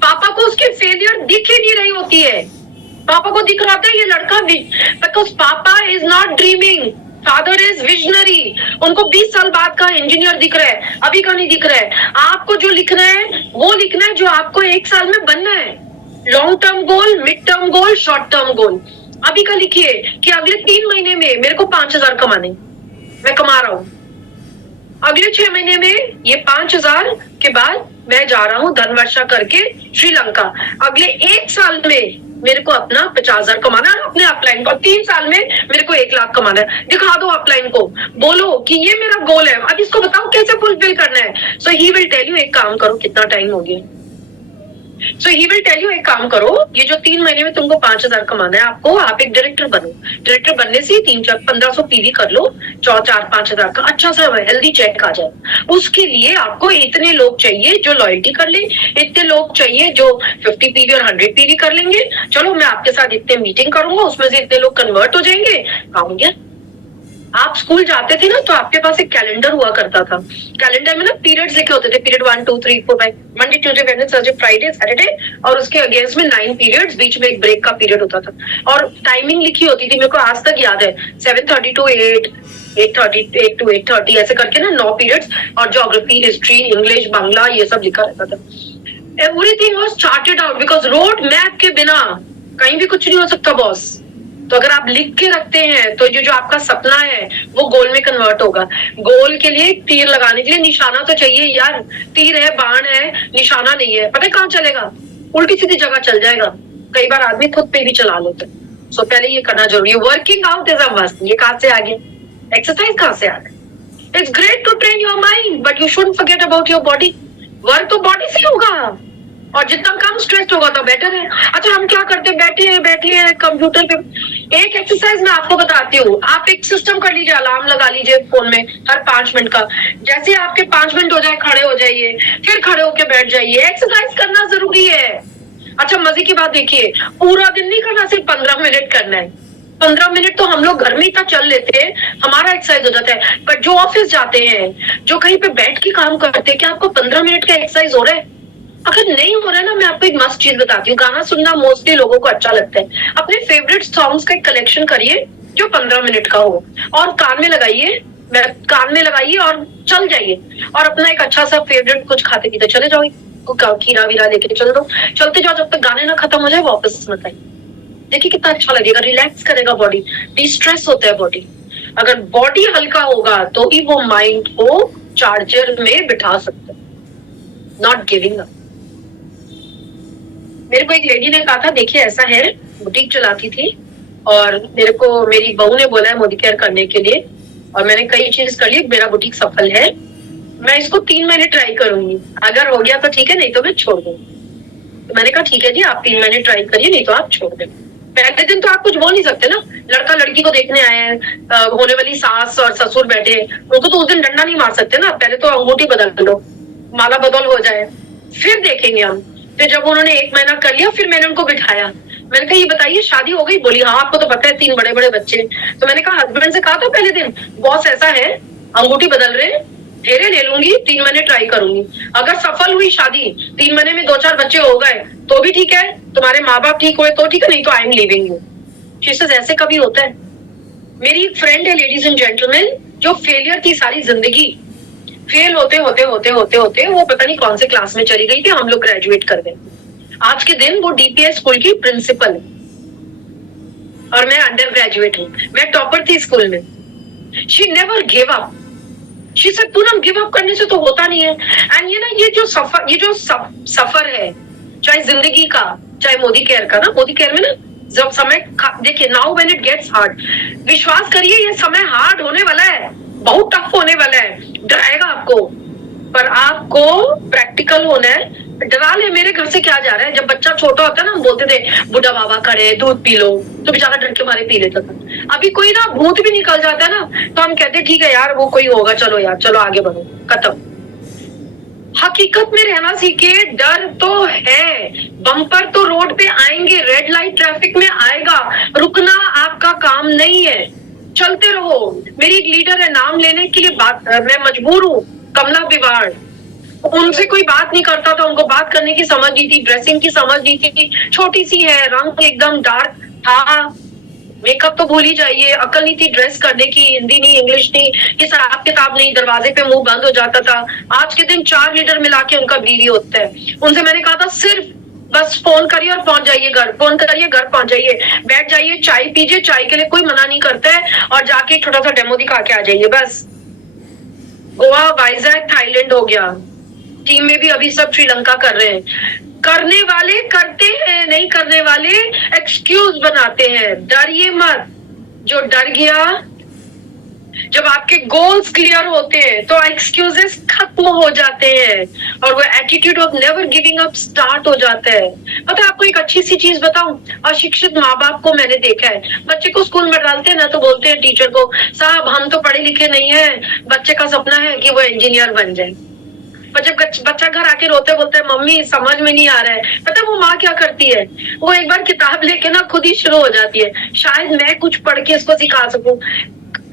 पापा को उसकी फेलियर दिख ही नहीं रही होती है। पापा को दिख रहा था ये लड़का, बिकॉज पापा is not dreaming, father is visionary. उनको 20 साल बाद का इंजीनियर दिख रहा है, अभी का नहीं दिख रहा है। आपको जो लिखना है वो लिखना है जो आपको 1 साल में बनना है। Long term goal, mid term goal, short term goal. अभी का लिखिए कि अगले 3 महीने में मेरे को 5,000 कमाने, मैं कमा रहा हूं। अगले 6 महीने में ये 5,000 के बाद मैं जा रहा हूं धनवर्षा करके श्रीलंका। अगले 1 साल में मेरे को अपना 50,000 कमाना है अपने अपलाइन को। 3 साल में मेरे को 1 लाख कमाना है। दिखा दो अपलाइन को, बोलो कि ये मेरा गोल है, अब इसको बताओ कैसे फुलफिल करना है। सो ही विल टेल यू, एक काम करो, कितना टाइम हो गया, सो ही विल टेल यू एक काम करो, ये जो 3 महीने में तुमको 5,000 कमाना है आपको, आप एक डायरेक्टर बनो। डायरेक्टर बनने से 3-4-1500 पीवी कर लो, 4-5 हजार का अच्छा सा हेल्दी चेक आ जाए। उसके लिए आपको इतने लोग चाहिए जो लॉयल्टी कर ले, इतने लोग चाहिए जो 50 पीवी और 100 पीवी कर लेंगे। चलो मैं आपके साथ इतने मीटिंग करूंगा, उसमें से इतने लोग कन्वर्ट हो जाएंगे, काम हो गया। आप स्कूल जाते थे ना तो आपके पास एक कैलेंडर हुआ करता था। कैलेंडर में ना पीरियड्स लिखे होते थे, period 1 2 3 4 5, Monday Tuesday Wednesday Thursday Friday Saturday, और उसके अगेंस्ट में 9 पीरियड्स, बीच में एक ब्रेक का पीरियड होता था और टाइमिंग लिखी होती थी। मेरे को आज तक याद है 7:30 to 8, 8:30 to 8:30 ऐसे करके ना 9 पीरियड्स, और ज्योग्राफी, हिस्ट्री, इंग्लिश, बांग्ला ये सब लिखा रहता था। Everything was chartered out because road map के बिना कहीं भी कुछ नहीं हो सकता बॉस। तो अगर आप लिख के रखते हैं तो जो आपका सपना है वो गोल में कन्वर्ट होगा। गोल के लिए तीर लगाने के लिए निशाना तो चाहिए यार। तीर है, बाण है, निशाना नहीं है, पता है कहाँ चलेगा? उल्टी सीधी जगह चल जाएगा। कई बार आदमी खुद पे भी चला लेते हैं। सो पहले ये करना जरूरी है। Working out is a must. ये कहाँ से आ गया? एक्सरसाइज कहाँ से आ गया? It's great to train your mind but you shouldn't forget about your body. Work तो बॉडी से होगा, और जितना कम स्ट्रेस होगा तो बेटर है। अच्छा, हम क्या करते हैं, बैठे हैं कंप्यूटर पे। एक एक्सरसाइज मैं आपको बताती हूँ, आप एक सिस्टम कर लीजिए, अलार्म लगा लीजिए फोन में हर 5 मिनट का। जैसे आपके 5 मिनट हो जाए, खड़े हो जाइए, फिर खड़े होके बैठ जाइए। एक्सरसाइज करना जरूरी है। अच्छा, मजे की बात देखिए, पूरा दिन नहीं करना, सिर्फ 15 मिनट करना है। 15 मिनट तो हम लोग घर में इतना चल लेते हैं, हमारा एक्सरसाइज हो जाता है। पर जो ऑफिस जाते हैं, जो कहीं पे बैठ के काम करते हैं, क्या आपको 15 मिनट का एक्सरसाइज हो रहा है? अगर नहीं हो रहा है ना, मैं आपको एक मस्त चीज बताती हूँ। गाना सुनना मोस्टली लोगों को अच्छा लगता है। अपने फेवरेट सॉन्ग्स का एक कलेक्शन करिए जो 15 मिनट का हो, और कान में लगाइए और चल जाइए। और अपना एक अच्छा सा फेवरेट कुछ खाते पीते चले जाओ, खीरा वीरा लेके चले दो, चलते जाओ जब तक गाने ना खत्म हो जाए, वापस मत आइए। देखिए कितना अच्छा लगेगा, रिलैक्स करेगा बॉडी, डिस्ट्रेस होता है बॉडी। अगर बॉडी हल्का होगा तो ही वो माइंड को चार्जर में बिठा सकता है। Not giving up. मेरे को एक लेडी ने कहा था, देखिए ऐसा है, बुटीक चलाती थी और मेरे को मेरी बहू ने बोला है मोदी केयर करने के लिए, और मैंने कई चीज कर ली, मेरा बुटीक सफल है। मैं इसको 3 महीने ट्राई करूंगी, अगर हो गया तो ठीक है, नहीं तो मैं छोड़ दूंगी। तो मैंने कहा ठीक है जी, आप 3 महीने ट्राई करिए, नहीं तो आप छोड़ दें। पहले दिन तो आप कुछ बोल नहीं सकते ना, लड़का लड़की को देखने आए हैं, होने वाली सास और ससुर बैठे, उनको तो उस दिन डंडा नहीं मार सकते ना। पहले तो अंगूठी बदल लो, माला बदल हो जाए, फिर देखेंगे हम। फिर जब उन्होंने 1 महीना कर लिया, फिर मैंने उनको बिठाया, मैंने कहा ये बताइए शादी हो गई? बोली हाँ, आपको तो पता है 3 बड़े बड़े बच्चे। तो मैंने कहा हस्बैंड से कहा था पहले दिन, बॉस ऐसा है, अंगूठी बदल रहे, फेरे ले लूंगी, 3 महीने ट्राई करूंगी, अगर सफल हुई शादी, 3 महीने में 2-4 बच्चे हो गए तो भी ठीक है, तुम्हारे माँ बाप ठीक हुए तो ठीक है, नहीं तो आई एम लिविंग यू। ऐसे कभी होता है? मेरी एक फ्रेंड है, लेडीज एंड जेंटलमैन, जो फेलियर थी सारी जिंदगी, फेल होते वो पता नहीं कौन से क्लास में चली गई थी, हम लोग ग्रेजुएट कर गए। आज के दिन वो डीपीएस स्कूल की प्रिंसिपल है और मैं अंडर ग्रेजुएट हूँ। मैं टॉपर थी स्कूल में। She never give up. She said Poonam, give up करने से तो होता नहीं है। एंड ये जो सफर है, चाहे जिंदगी का, चाहे मोदी केयर का ना, मोदी केयर में ना जब समय देखिए, now when it gets hard, विश्वास करिए ये समय हार्ड होने वाला है, बहुत टफ होने वाला है, डराएगा आपको, पर आपको प्रैक्टिकल होना है। डरा ले, मेरे घर से क्या जा रहा है? जब बच्चा छोटा होता है ना, हम बोलते थे बुढ़ा बाबा खड़े, दूध पी लो, तो बेचारा डर के मारे पी लेता था। अभी कोई ना भूत भी निकल जाता है ना, तो हम कहते ठीक है यार, वो कोई होगा, चलो यार, चलो आगे बढ़ो, खत्म। हकीकत में रहना सीखे। डर तो है, बम्पर तो रोड पे आएंगे, रेड लाइट ट्रैफिक में आएगा, रुकना आपका काम नहीं है, चलते रहो। मेरी एक लीडर है, नाम लेने के लिए मैं मजबूर हूँ, कमला बिवाड़। उनसे कोई बात नहीं करता था, उनको बात करने की समझ नहीं थी, ड्रेसिंग की समझ नहीं थी, छोटी सी है, रंग एकदम डार्क था, मेकअप तो भूल ही जाइए, अकल नहीं थी ड्रेस करने की, हिंदी नहीं, इंग्लिश नहीं, ये हिसाब किताब नहीं, दरवाजे पे मुंह बंद हो जाता था। आज के दिन 4 लीडर मिला के उनका बीवी होता है। उनसे मैंने कहा था सिर्फ बस फोन करिए और पहुंच जाइए घर, फोन करिए घर पहुंच जाइए, बैठ जाइए, चाय पीजिए, चाय के लिए कोई मना नहीं करता है, और जाके छोटा सा डेमो दिखा के आ जाइए बस। गोवा, वाइजैक, थाईलैंड हो गया। टीम में भी अभी सब श्रीलंका कर रहे हैं। करने वाले करते हैं, नहीं करने वाले एक्सक्यूज बनाते हैं। डरिए मत, जो डर गया, जब आपके गोल्स क्लियर होते हैं तो एक्सक्यूजेस खत्म हो जाते हैं और वो attitude of never giving up start हो जाता है। पता है आपको एक अच्छी सी चीज बताऊं, अशिक्षित माँ बाप को मैंने देखा है, बच्चे को स्कूल में डालते हैं ना तो बोलते हैं टीचर को, साहब हम तो पढ़े लिखे नहीं है, बच्चे का सपना है कि वो इंजीनियर बन जाए। पर जब बच्चा घर आके रोते बोलते हैं मम्मी समझ में नहीं आ रहा है, पता है वो माँ क्या करती है, वो एक बार किताब लेके ना खुद ही शुरू हो जाती है, शायद मैं कुछ पढ़ के इसको सिखा सकूं।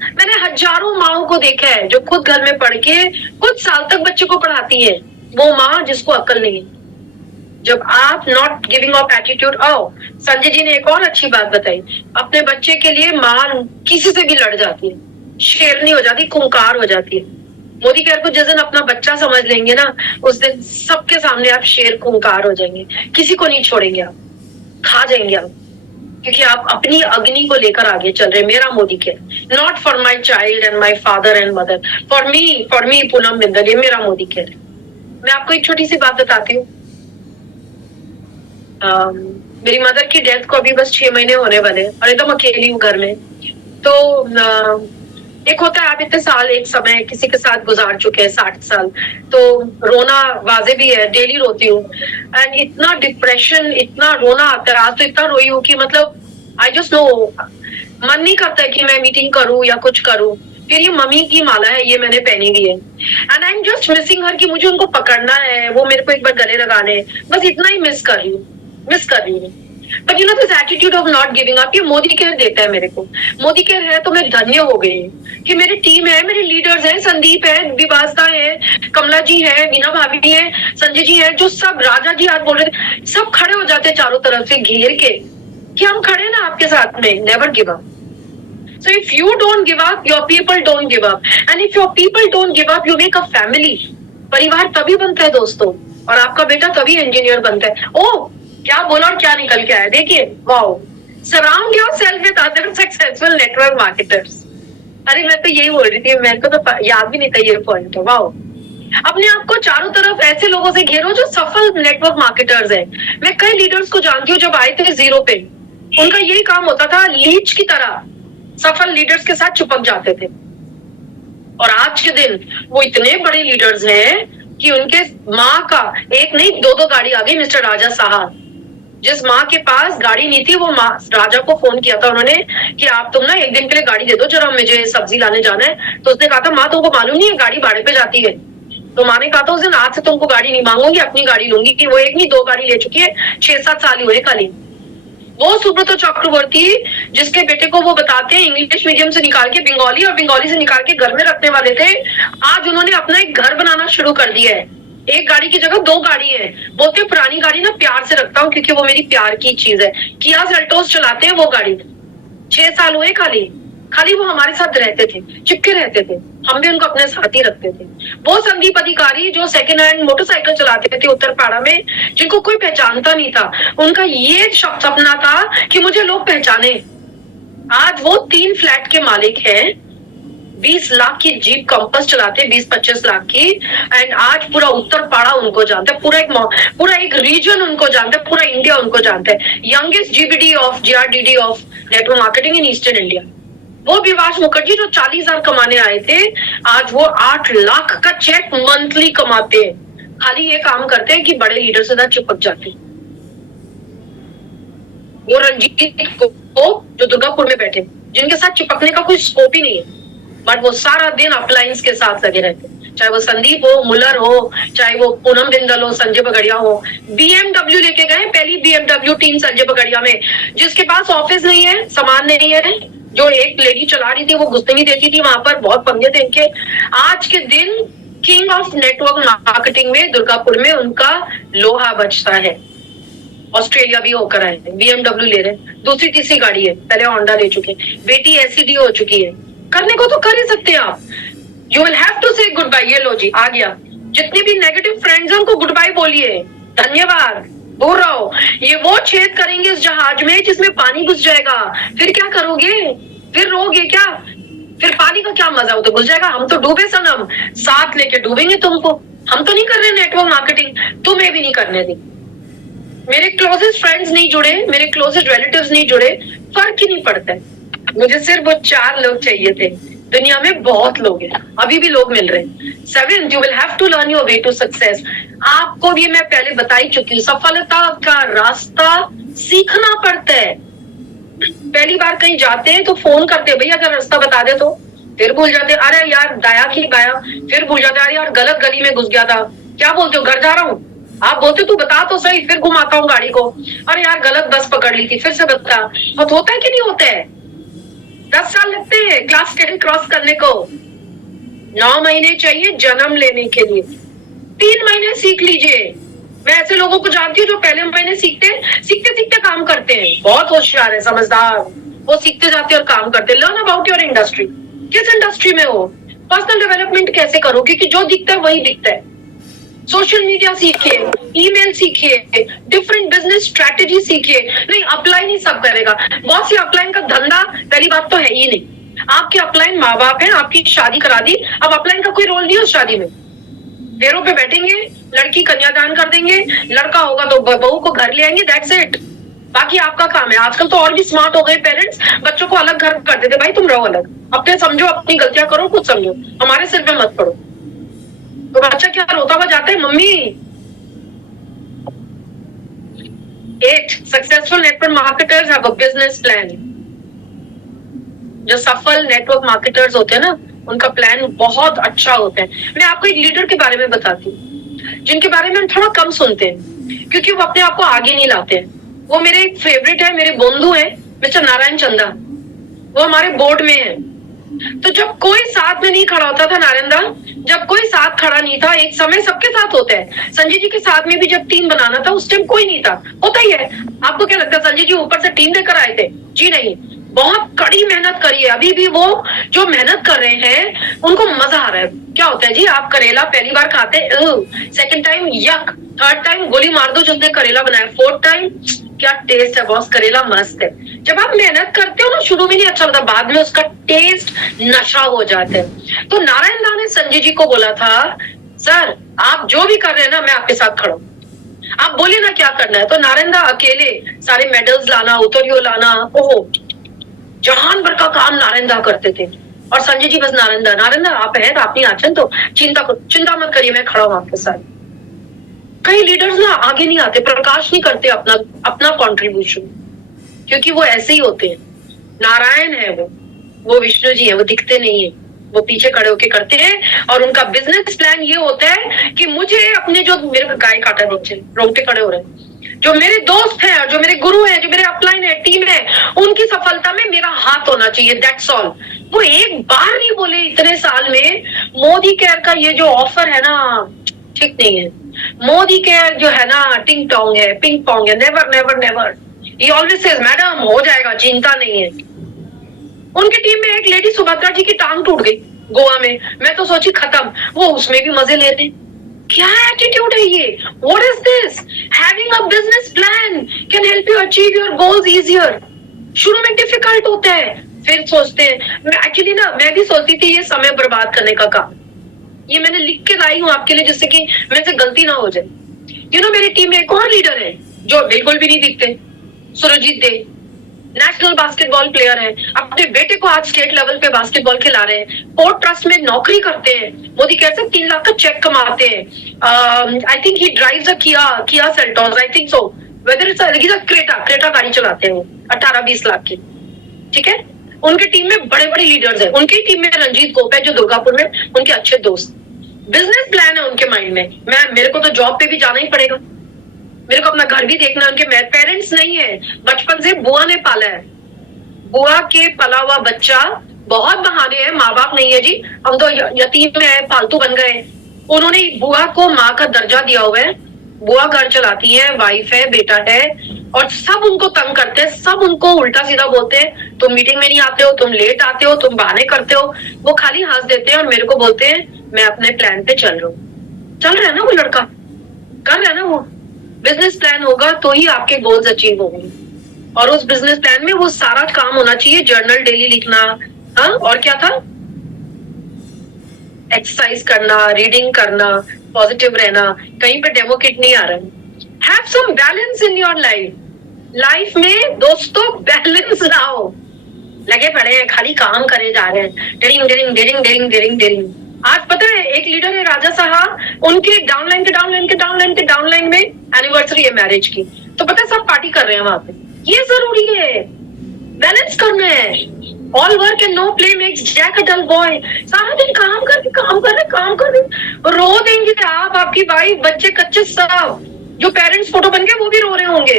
मैंने हजारों माओ को देखा है जो खुद घर में पढ़ के कुछ साल तक बच्चे को पढ़ाती है, वो माँ जिसको अक्ल नहीं है। जब आप नॉट गिविंग अप एटीट्यूड, आओ संजय जी ने एक और अच्छी बात बताई, अपने बच्चे के लिए माँ किसी से भी लड़ जाती है, शेरनी हो जाती, खूंखार हो जाती है। मोदी केयर को जिस दिन अपना बच्चा समझ लेंगे ना, उस दिन सबके सामने आप शेर खूंखार हो जाएंगे, किसी को नहीं छोड़ेंगे, आप खा जाएंगे आप, क्योंकि आप अपनी अग्नि को लेकर आगे चल रहे। मेरा Modi care, not for my child and my father and mother, for me Poonam Bindal, ये मेरा मोदी केयर है। मैं आपको एक छोटी सी बात बताती हूँ, मेरी मदर की डेथ को अभी बस 6 महीने होने वाले और एकदम अकेली हूँ घर में। तो एक होता है आप इतने साल एक समय किसी के साथ गुजार चुके हैं 60 साल, तो रोना वाजे भी है, डेली रोती हूँ एंड इतना डिप्रेशन, इतना रोना आता है। आज तो इतना रोई हूँ कि मतलब आई जस्ट नो, मन नहीं करता है कि मैं मीटिंग करूँ या कुछ करूँ। फिर ये मम्मी की माला है, ये मैंने पहनी हुई है and I am just missing हर, कि मुझे उनको पकड़ना है, वो मेरे को एक बार गले लगाने हैं, बस इतना ही मिस कर रही हूँ। But you know this attitude of not giving up, ये मोदी केयर देता है मेरे को। मोदी केयर है तो मैं धन्य हो गई कि मेरी टीम है, मेरे लीडर्स हैं, संदीप है, विवासता है, कमला जी है, वीना भाभी है, संजय जी है, जो सब, राजा जी आज बोल रहे थे, सब खड़े हो जाते हैं चारों तरफ से घेर के कि हम खड़े ना आपके साथ में, never give up. So if you don't give up, your people don't give up. And if your people don't give up, you make a family. परिवार तभी बनता है दोस्तों, और आपका बेटा तभी इंजीनियर बनता है। ओह, क्या बोला और क्या निकल के आया, देखिए, wow. Surround yourself with other successful network marketers. अरे मैं तो यही बोल रही थी, मेरे को तो याद भी नहीं था ये पॉइंट। वाओ, अपने आप को चारों तरफ ऐसे लोगों से घेरो जो सफल नेटवर्क मार्केटर्स हैं। मैं कई लीडर्स को जानती हूँ, जब आए थे जीरो पे, उनका यही काम होता था, लीच की तरह सफल लीडर्स के साथ चिपक जाते थे। और आज के दिन वो इतने बड़े लीडर्स हैं कि उनके माँ का एक नहीं दो गाड़ी आ गई। मिस्टर राजा साहब, जिस माँ के पास गाड़ी नहीं थी, वो माँ राजा को फोन किया था उन्होंने कि आप तुम ना एक दिन के लिए गाड़ी दे दो जरा, मुझे सब्जी लाने जाना है। तो उसने कहा था, माँ तुमको मालूम नहीं है गाड़ी भाड़े पे जाती है। तो माँ ने कहा था उस दिन, आज से तुमको गाड़ी नहीं मांगूंगी, अपनी गाड़ी लूंगी। कि वो एक नहीं दो गाड़ी ले चुकी है, 6-7 साल हुए खाली। वो सुब्रतो चक्रवर्ती, जिसके बेटे को वो बताते हैं इंग्लिश मीडियम से निकाल के बंगाली और बंगाली से निकाल के घर में रखने वाले थे, आज उन्होंने अपना एक घर बनाना शुरू कर दिया है। एक गाड़ी की जगह 2 गाड़ी है। बोलते पुरानी गाड़ी ना प्यार से रखता हूँ क्योंकि वो मेरी प्यार की चीज है। किया सेल्टोस चलाते हैं वो गाड़ी। 6 साल हुए खाली वो हमारे साथ रहते थे, चिपके रहते थे, हम भी उनको अपने साथ ही रखते थे। वो संदीप अधिकारी जो सेकेंड हैंड मोटरसाइकिल चलाते थे उत्तरपाड़ा में, जिनको कोई पहचानता नहीं था, उनका ये सपना था कि मुझे लोग पहचाने। आज वो 3 फ्लैट के मालिक हैं, 20 लाख की जीप कंपस चलाते, 20-25 लाख की। एंड आज पूरा उत्तरपाड़ा उनको जानता है, पूरा एक रीजन उनको जानता है, पूरा इंडिया उनको जानता है। Youngest GRDD of network marketing in eastern India. वो विवास मुखर्जी जो 40,000 कमाने आए थे, आज वो 8 लाख का चेक मंथली कमाते हैं। खाली ये काम करते हैं कि बड़े लीडर से चिपक जाते हैं। वो रंजीत को जो दुर्गापुर में बैठे, जिनके साथ चिपकने का कोई स्कोप ही नहीं है, बट वो सारा दिन अपलाइंस के साथ लगे रहते हैं। चाहे वो संदीप हो, मुलर हो, चाहे वो पूनम बिंदल हो, संजय बगड़िया हो। BMW लेके गए, पहली BMW टीम संजय बगड़िया में, जिसके पास ऑफिस नहीं है, सामान नहीं है, जो एक लेडी चला रही थी वो घुसने नहीं देती थी वहां पर, बहुत पंगे थे इनके। आज के दिन किंग ऑफ नेटवर्क मार्केटिंग में दुर्गापुर में उनका लोहा बचता है। ऑस्ट्रेलिया भी होकर आए, BMW ले रहे, दूसरी तीसरी गाड़ी है, पहले होंडा ले चुके, बेटी SCD हो चुकी है। करने को तो कर ही सकते हैं आप। यू विल हैव टू से गुड बाय। ये लो जी, आ गया। जितने भी नेगेटिव फ्रेंड्स हैं उनको गुड बाय बोलिए, धन्यवाद, दूर रहो। ये वो छेद करेंगे इस जहाज में जिसमें पानी घुस जाएगा। फिर क्या करोगे? फिर रोगे क्या? फिर पानी का क्या मजा हो, तो घुस जाएगा। हम तो डूबे सनम, साथ लेके डूबेंगे तुमको। हम तो नहीं कर रहे नेटवर्क मार्केटिंग, तुम्हें भी नहीं करने दी। मेरे क्लोजेस्ट फ्रेंड्स नहीं जुड़े, मेरे क्लोजेस्ट रिलेटिव्स नहीं जुड़े, फर्क ही नहीं पड़ता है। मुझे सिर्फ वो 4 लोग चाहिए थे। दुनिया में बहुत लोग हैं, अभी भी लोग मिल रहे हैं। 7, you will have to learn your way to success। आपको भी मैं पहले बता ही चुकी हूँ, सफलता का रास्ता सीखना पड़ता है। पहली बार कहीं जाते हैं तो फोन करते हैं, भैया अगर रास्ता बता दे, तो फिर भूल जाते, अरे यार दाया की बाया, फिर भूल जाते, अरे यार गलत गली में घुस गया था। क्या बोलते हो, घर जा रहा हूँ? आप बोलते तू बता तो सही, फिर घुमाता हूँ गाड़ी को। अरे यार गलत बस पकड़ ली थी, फिर से बता। और होता है कि नहीं होता है? 10 साल लगते हैं क्लास 10 क्रॉस करने को। 9 महीने चाहिए जन्म लेने के लिए, 3 महीने सीख लीजिए। मैं ऐसे लोगों को जानती हूँ जो पहले महीने सीखते काम करते हैं, बहुत होशियार है, समझदार। वो सीखते जाते और काम करते। लर्न अबाउट योर इंडस्ट्री, किस इंडस्ट्री में हो, पर्सनल डेवलपमेंट कैसे करो, क्योंकि जो दिखता है वही दिखता है। सोशल मीडिया सीखिए, ईमेल सीखिए, डिफरेंट बिजनेस स्ट्रेटेजी सीखिए। नहीं, अपलाइन ही सब करेगा। बहुत सी अपलाइन का धंधा पहली बात तो है ही नहीं। आपके अपलाइन माँ बाप हैं, आपकी शादी करा दी, अब अपलाइन का कोई रोल नहीं है उस शादी में। पैरों पे बैठेंगे, लड़की कन्यादान कर देंगे, लड़का होगा तो बहू को घर ले आएंगे, दैट्स इट। बाकी आपका काम है। आजकल तो और भी स्मार्ट हो गए पेरेंट्स, बच्चों को अलग घर कर देते, भाई तुम रहो अलग, अपने समझो, अपनी गलतियां करो, खुद समझो, हमारे सिर पे मत पड़ो। तो बच्चा क्या रोता हुआ जाता है, mummy. 8 successful network marketers have a business plan. जो सफल नेटवर्क मार्केटर्स होते हैं ना, उनका प्लान बहुत अच्छा होता है। मैं आपको एक लीडर के बारे में बताती हूँ जिनके बारे में हम थोड़ा कम सुनते हैं, क्योंकि वो अपने आप को आगे नहीं लाते हैं। वो मेरे एक फेवरेट है, मेरे बंधु है, मिस्टर नारायण चंदा। वो हमारे बोर्ड में है। तो जब कोई साथ में नहीं खड़ा होता था नारायण दा, जब कोई साथ खड़ा नहीं था, एक समय सबके साथ होता है। संजय जी के साथ में भी जब टीम बनाना था, उस टाइम कोई नहीं था, होता ही है। आपको क्या लगता है संजय जी ऊपर से टीम लेकर आए थे? जी नहीं, बहुत कड़ी मेहनत करी है। अभी भी वो जो मेहनत कर रहे हैं उनको मजा आ रहा है। क्या होता है जी, आप करेला पहली बार खाते, सेकंड टाइम यक, थर्ड टाइम गोली मार दो जिसने करेला बनाया, फोर्थ टाइम क्या टेस्ट है बॉस, करेला मस्त है। जब आप मेहनत करते हो ना, शुरू में नहीं अच्छा लगता, बाद में उसका टेस्ट नशा हो जाता है। तो नारायण दा ने संजय जी को बोला था, सर आप जो भी कर रहे हैं ना, मैं आपके साथ खड़ा हूं, आप बोलिए ना क्या करना है। तो नारायण दा अकेले सारे मेडल्स लाना, उतरियो लाना, ओहो जहान भर का काम नारायण दा करते थे। और संजय जी बस नारायण दा आप है तो अपनी आचन, तो चिंता मत करिए, मैं खड़ा हूं आपके साथ। कई लीडर्स ना आगे नहीं आते, प्रकाश नहीं करते अपना कंट्रीब्यूशन, क्योंकि वो ऐसे ही होते हैं। नारायण है वो विष्णु जी है, वो दिखते नहीं है, वो पीछे खड़े होके करते हैं। और उनका बिजनेस प्लान ये होता है कि मुझे अपने, जो मेरे गाय काटा नीचे रोंगटे खड़े हो रहे हैं, जो मेरे दोस्त हैं और जो मेरे गुरु हैं, जो मेरे अपलाइन है, टीम है, उनकी सफलता में मेरा हाथ होना चाहिए, दैट्स ऑल। वो एक बार नहीं बोले इतने साल में। मोदी केयर का ये जो ऑफर है ना, ठीक नहीं है। मोदी केयर जो है ना, टिंग टोंग है, पिंग पोंग है, नेवर नेवर नेवर। ही ऑलवेज सेज मैडम हो जाएगा, चिंता नहीं है। उनकी टीम में एक लेडी सुभद्रा जी की टांग टूट गई गोवा में, मैं तो सोची खत्म, वो उसमें भी मजे ले रहे। क्या एटीट्यूड है ये? What is this? Having a business plan can help you achieve your goals easier. शुरू में डिफिकल्ट होता है, फिर सोचते हैं। एक्चुअली ना, मैं भी सोचती थी ये समय बर्बाद करने का काम, ये मैंने लिख के लाई हूं आपके लिए, जिससे कि मेरे से गलती ना हो जाए। मेरी टीम में एक और लीडर है जो बिल्कुल भी नहीं दिखते, सुरजीत दे, नेशनल बास्केटबॉल प्लेयर है, अपने बेटे को आज स्टेट लेवल पे बास्केटबॉल खिला रहे हैं, पोर्ट ट्रस्ट में नौकरी करते हैं, मोदी कहते हैं 3 लाख का चेक कमाते हैं। I think he drives a Kia Seltos, I think so, whether it's Creta गाड़ी चलाते हैं वो, 18-20 लाख की, ठीक है। उनके टीम में बड़े बड़े लीडर्स हैं। उनकी टीम में रंजीत गोप है जो दुर्गापुर में उनके अच्छे दोस्त। बिजनेस प्लान है उनके माइंड में, मेरे को तो जॉब पे भी जाना ही पड़ेगा, मेरे को अपना घर भी देखना है। उनके पेरेंट्स नहीं है, बचपन से बुआ ने पाला है, बुआ के पला हुआ बच्चा। बहुत बहाने हैं, माँ बाप नहीं है जी, हम तो यतीम है, फालतू बन गए। उन्होंने बुआ को माँ का दर्जा दिया हुआ है। बुआ घर चलाती है, वाइफ है, बेटा है, और सब उनको तंग करते हैं, सब उनको उल्टा सीधा बोलते हैं। तुम मीटिंग में नहीं आते हो, तुम लेट आते हो, तुम बहाने करते हो। वो खाली हंस देते हैं और मेरे को बोलते हैं मैं अपने प्लान पे चल रहा है ना वो लड़का, कर रहा है ना वो। बिजनेस प्लान होगा तो ही आपके गोल्स अचीव होंगे, और उस बिजनेस प्लान में वो सारा काम होना चाहिए। जर्नल डेली लिखना, हाँ, और क्या था, एक्सरसाइज करना, रीडिंग करना, पॉजिटिव रहना। कहीं पे डेमो किट नहीं आ रहा है। Have some balance in your life में दोस्तों, बैलेंस लाओ। लगे पड़े हैं, खाली काम करे जा रहे हैं, डेरिंग। आज पता है एक लीडर है राजा साहब, उनके डाउनलाइन में एनिवर्सरी है मैरिज की, तो पता है सब पार्टी कर रहे हैं वहां पे। ये जरूरी है, बैलेंस करना है। All work and no play makes Jack a dull boy. सारा दिन काम कर रहे, रो देंगे आप, आपकी वाइफ, बच्चे कच्चे सब। जो पेरेंट्स फोटो बन गए वो भी रो रहे होंगे,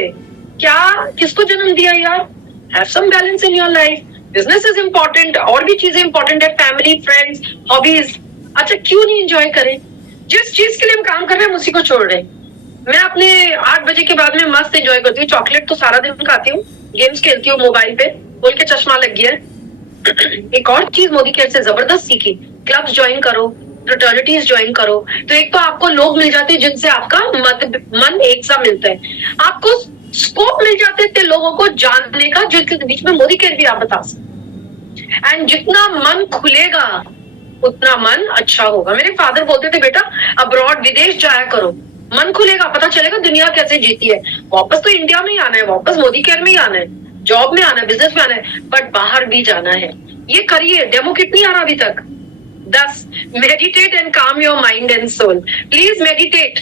क्या किसको जन्म दिया यार। Have some balance in your life. Business is important, और भी चीजें इंपॉर्टेंट है, फैमिली, फ्रेंड्स, हॉबीज। अच्छा, क्यों नहीं एंजॉय करें? जिस चीज के लिए हम काम कर रहे हैं उसी को छोड़ रहे हैं। मैं अपने 8 बजे के बाद में मस्त एंजॉय करती हूँ, चॉकलेट तो सारा दिन खाती हूँ, गेम्स खेलती हूँ मोबाइल पे, बोल के चश्मा लग गया है। एक और चीज मोदी केयर से जबरदस्त सीखी, क्लब्स ज्वाइन करो, फ्रेटर्निटीज ज्वाइन करो, तो एक तो आपको लोग मिल जाते हैं जिनसे आपका मन एक सा मिलता है, आपको स्कोप मिल जाते थे लोगों को जानने का, जिनके बीच में मोदी केयर भी आप बता सकते। एंड जितना मन खुलेगा उतना मन अच्छा होगा। मेरे फादर बोलते थे बेटा अब्रॉड, विदेश जाया करो, मन खुलेगा, पता चलेगा दुनिया कैसे जीती है। वापस तो इंडिया में ही आना है, वापस मोदी केयर में ही आना है, जॉब में आना है, बिजनेस में आना है, बट बाहर भी जाना है। ये करिए। डेमो किट नहीं आ रहा अभी तक। 10 meditate and calm your mind and soul. Please meditate.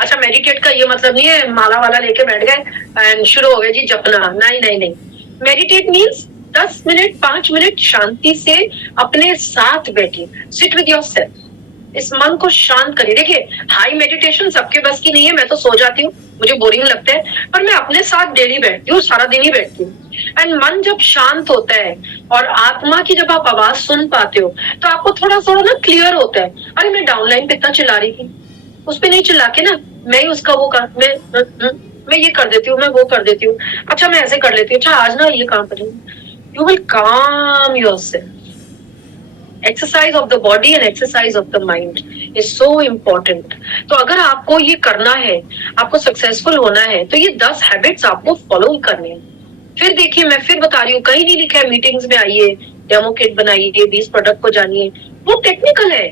अच्छा, मेडिटेट का ये मतलब नहीं है माला वाला लेके बैठ गए एंड शुरू हो गए जी जपना। नहीं नहीं नहीं, मेडिटेट मीन्स 10 मिनट 5 मिनट शांति से अपने साथ बैठिए, सिट विद योरसेल्फ, इस मन को शांत करिए। देखिए, हाई मेडिटेशन सबके बस की नहीं है, मैं तो सो जाती हूँ, मुझे बोरिंग लगता है, पर मैं अपने साथ डेली बैठती हूँ, सारा दिन ही बैठती हूँ। एंड मन जब शांत होता है और आत्मा की जब आप आवाज सुन पाते हो तो आपको थोड़ा थोड़ा ना क्लियर होता है। अरे मैं डाउनलाइन पे इतना चिल्ला रही थी, उस पे नहीं चिल्ला के ना मैं ही उसका वो कर, मैं ये कर देती हूँ, मैं वो कर देती हूँ, अच्छा मैं ऐसे कर लेती हूँ, अच्छा आज ना ये काम करूँ। यू विल काम yourself. Exercise of the body and exercise of the mind is so important. तो अगर आपको ये करना है, आपको सक्सेसफुल होना है, तो ये 10 हैबिट्स आपको फॉलो करने हैं। फिर देखिए, मैं फिर बता रही हूँ, कहीं नहीं लिखा है मीटिंग्स में आइए, डेमो किट बनाइए, 20 प्रोडक्ट को जानिए, वो टेक्निकल है,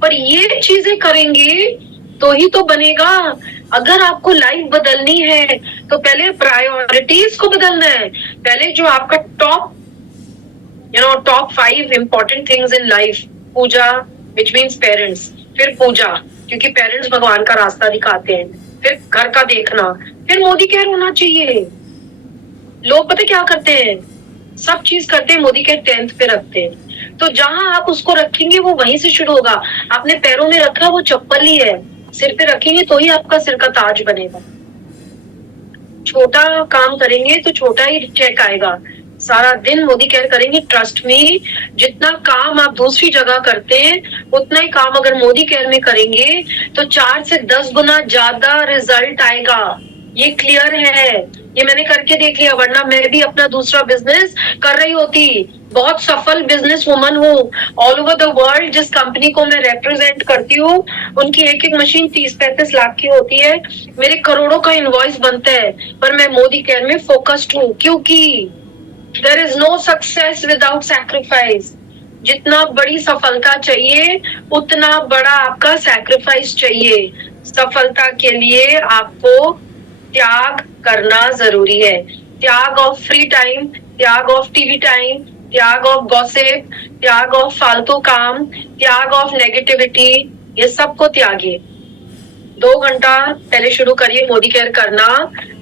पर ये चीजें करेंगे तो ही तो बनेगा। अगर आपको लाइफ बदलनी है तो पहले प्रायोरिटीज को बदलना है। पहले जो आपका top 5 important things in life, puja which means parents, फिर पूजा क्योंकि पेरेंट्स भगवान का रास्ता दिखाते हैं, फिर घर का देखना, फिर मोदी केयर होना चाहिए। लोग पता क्या करते हैं, सब चीज करते हैं, मोदी केयर 10th पे रखते हैं। तो जहां आप उसको रखेंगे वो वहीं से शुरू होगा। आपने पैरों में रखा वो चप्पल ही है, सिर पे रखेंगे तो ही आपका सिर का ताज बनेगा। छोटा काम करेंगे तो छोटा ही चेक आएगा। सारा दिन मोदी केयर करेंगे, ट्रस्ट में जितना काम आप दूसरी जगह करते हैं उतना ही काम अगर मोदी केयर में करेंगे तो 4 से 10 गुना ज्यादा रिजल्ट आएगा। ये क्लियर है, ये मैंने करके देख लिया, वरना मैं भी अपना दूसरा बिजनेस कर रही होती। बहुत सफल बिजनेस वुमन हूँ ऑल ओवर द वर्ल्ड। जिस कंपनी को मैं रिप्रेजेंट करती हूँ उनकी एक एक मशीन 30-35 लाख की होती है, मेरे करोड़ों का इनवॉइस बनता है, पर मैं मोदी केयर में फोकस्ड हूँ क्योंकि there is no success without sacrifice. जितना बड़ी सफलता चाहिए उतना बड़ा आपका सैक्रिफाइस चाहिए। सफलता के लिए आपको त्याग करना जरूरी है। त्याग ऑफ फ्री टाइम, त्याग ऑफ टीवी टाइम, त्याग ऑफ गॉसिप, त्याग ऑफ फालतू काम, त्याग ऑफ नेगेटिविटी, ये सबको त्यागिए। 2 घंटा पहले शुरू करिए मोदी केयर करना।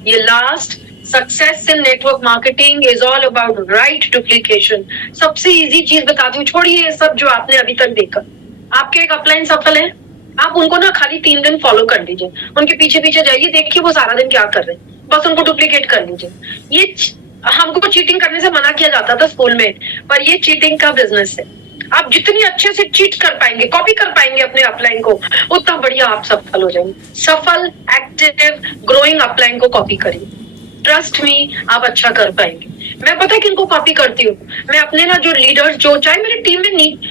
ये last success in network marketing is all about right duplication. सबसे इजी चीज बताती हूँ, छोड़िए ये सब जो आपने अभी तक देखा। आपके एक अपलाइन सफल है, आप उनको ना खाली 3 दिन फॉलो कर लीजिए, उनके पीछे पीछे जाइए, देखिए वो सारा दिन क्या कर रहे हैं, बस उनको डुप्लीकेट कर लीजिए। ये हमको चीटिंग करने से मना किया जाता था स्कूल में, पर ये चीटिंग का बिजनेस है। आप जितनी अच्छे से चीट कर पाएंगे, कॉपी कर पाएंगे अपने अपलाइन को, उतना बढ़िया आप सफल हो जाएंगे। सफल एक्टिव ग्रोइंग अपलाइन को कॉपी करिए, ट्रस्ट मी आप अच्छा कर पाएंगे। मैं पता है किनको कॉपी करती हूँ, मैं अपने ना जो लीडर्स, जो चाहे मेरी टीम में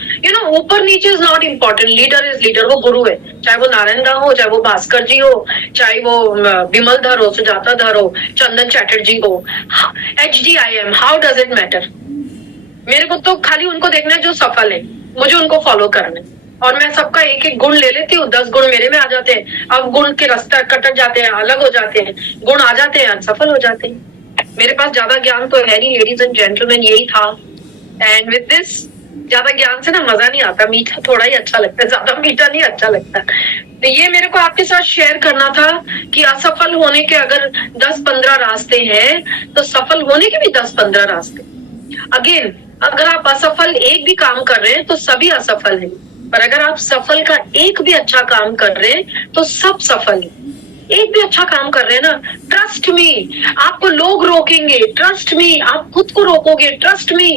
ऊपर नीचे is not important, leader is leader, वो गुरु है, चाहे वो नारायण दा हो, चाहे वो भास्कर जी हो, चाहे वो विमल धर हो, सुजाता धर हो, चंदन चैटर्जी हो, HDIM, how does it matter. मेरे को तो खाली उनको देखना है जो सफल है, मुझे उनको फॉलो करना है। और मैं सबका एक एक गुण ले लेती हूँ, 10 गुण मेरे में आ जाते हैं। अब गुण के रास्ते कट जाते हैं, अलग हो जाते हैं, गुण आ जाते हैं, सफल हो जाते हैं। मेरे पास ज्यादा ज्ञान तो है नहीं लेडीज एंड जेंटलमैन, यही था। एंड विद दिस, ज्यादा ज्ञान से ना मजा नहीं आता, मीठा थोड़ा ही अच्छा लगता है, ज्यादा मीठा नहीं अच्छा लगता। तो ये मेरे को आपके साथ शेयर करना था कि असफल होने के अगर 10-15 रास्ते हैं तो सफल होने के भी 10-15 रास्ते। अगेन, अगर आप असफल एक भी काम कर रहे हैं तो सभी असफल हैं, पर अगर आप सफल का एक भी अच्छा काम कर रहे हैं तो सब सफल है। एक भी अच्छा काम कर रहे हैं ना, ट्रस्ट मी आपको लोग रोकेंगे, ट्रस्ट मी आप खुद को रोकोगे, ट्रस्ट मी।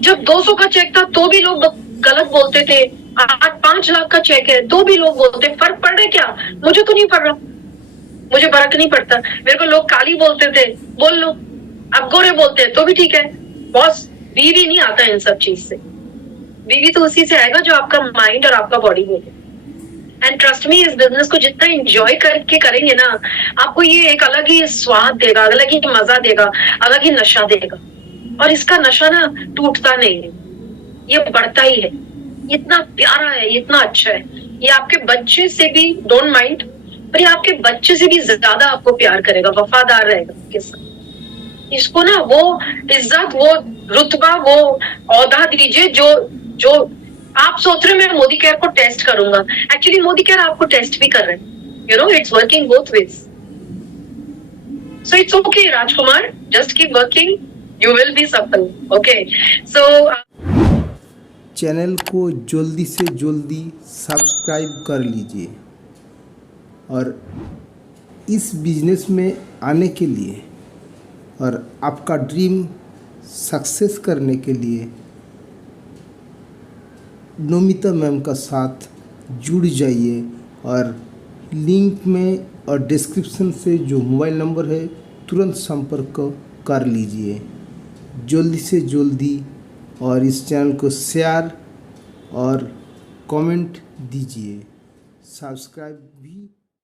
जब 200 का चेक था तो भी लोग गलत बोलते थे, आज 5 लाख का चेक है तो भी लोग बोलते, फर्क पड़ रहा है क्या? मुझे तो नहीं पड़ रहा, मुझे फर्क नहीं पड़ता। मेरे को लोग काली बोलते थे, बोल लो, अब गोरे बोलते हैं तो भी ठीक है। बॉस, बीवी नहीं आता इन सब चीज से, बीवी तो उसी से आएगा जो आपका माइंड और आपका बॉडी बोले। एंड ट्रस्ट मी, इस बिजनेस को जितना एंजॉय करके करेंगे ना, आपको ये एक अलग ही स्वाद देगा, अलग ही मजा देगा, अलग ही नशा देगा। और इसका नशा ना टूटता नहीं है, ये बढ़ता ही है। इतना प्यारा है, इतना अच्छा है, ये आपके बच्चे से भी, डोंट माइंड, और ये आपके बच्चे से भी ज्यादा आपको प्यार करेगा, वफादार रहेगा आपके साथ। इसको ना वो इज्जत, वो रुतबा, वो औहदा दीजिए जो जो आप सोच रहे हो मैं मोदी केयर को टेस्ट करूंगा, एक्चुअली मोदी केयर आपको टेस्ट भी कर रहे हैं। You know, it's working both ways. So it's okay Rajkumar, just keep working, you will be सफल। ओके, सो चैनल को जल्दी से जल्दी सब्सक्राइब कर लीजिए और इस बिजनेस में आने के लिए और आपका ड्रीम सक्सेस करने के लिए नोमिता मैम का साथ जुड़ जाइए और लिंक में और डिस्क्रिप्शन से जो मोबाइल नंबर है तुरंत संपर्क कर लीजिए जल्दी से जल्दी। और इस चैनल को शेयर और कमेंट दीजिए, सब्सक्राइब भी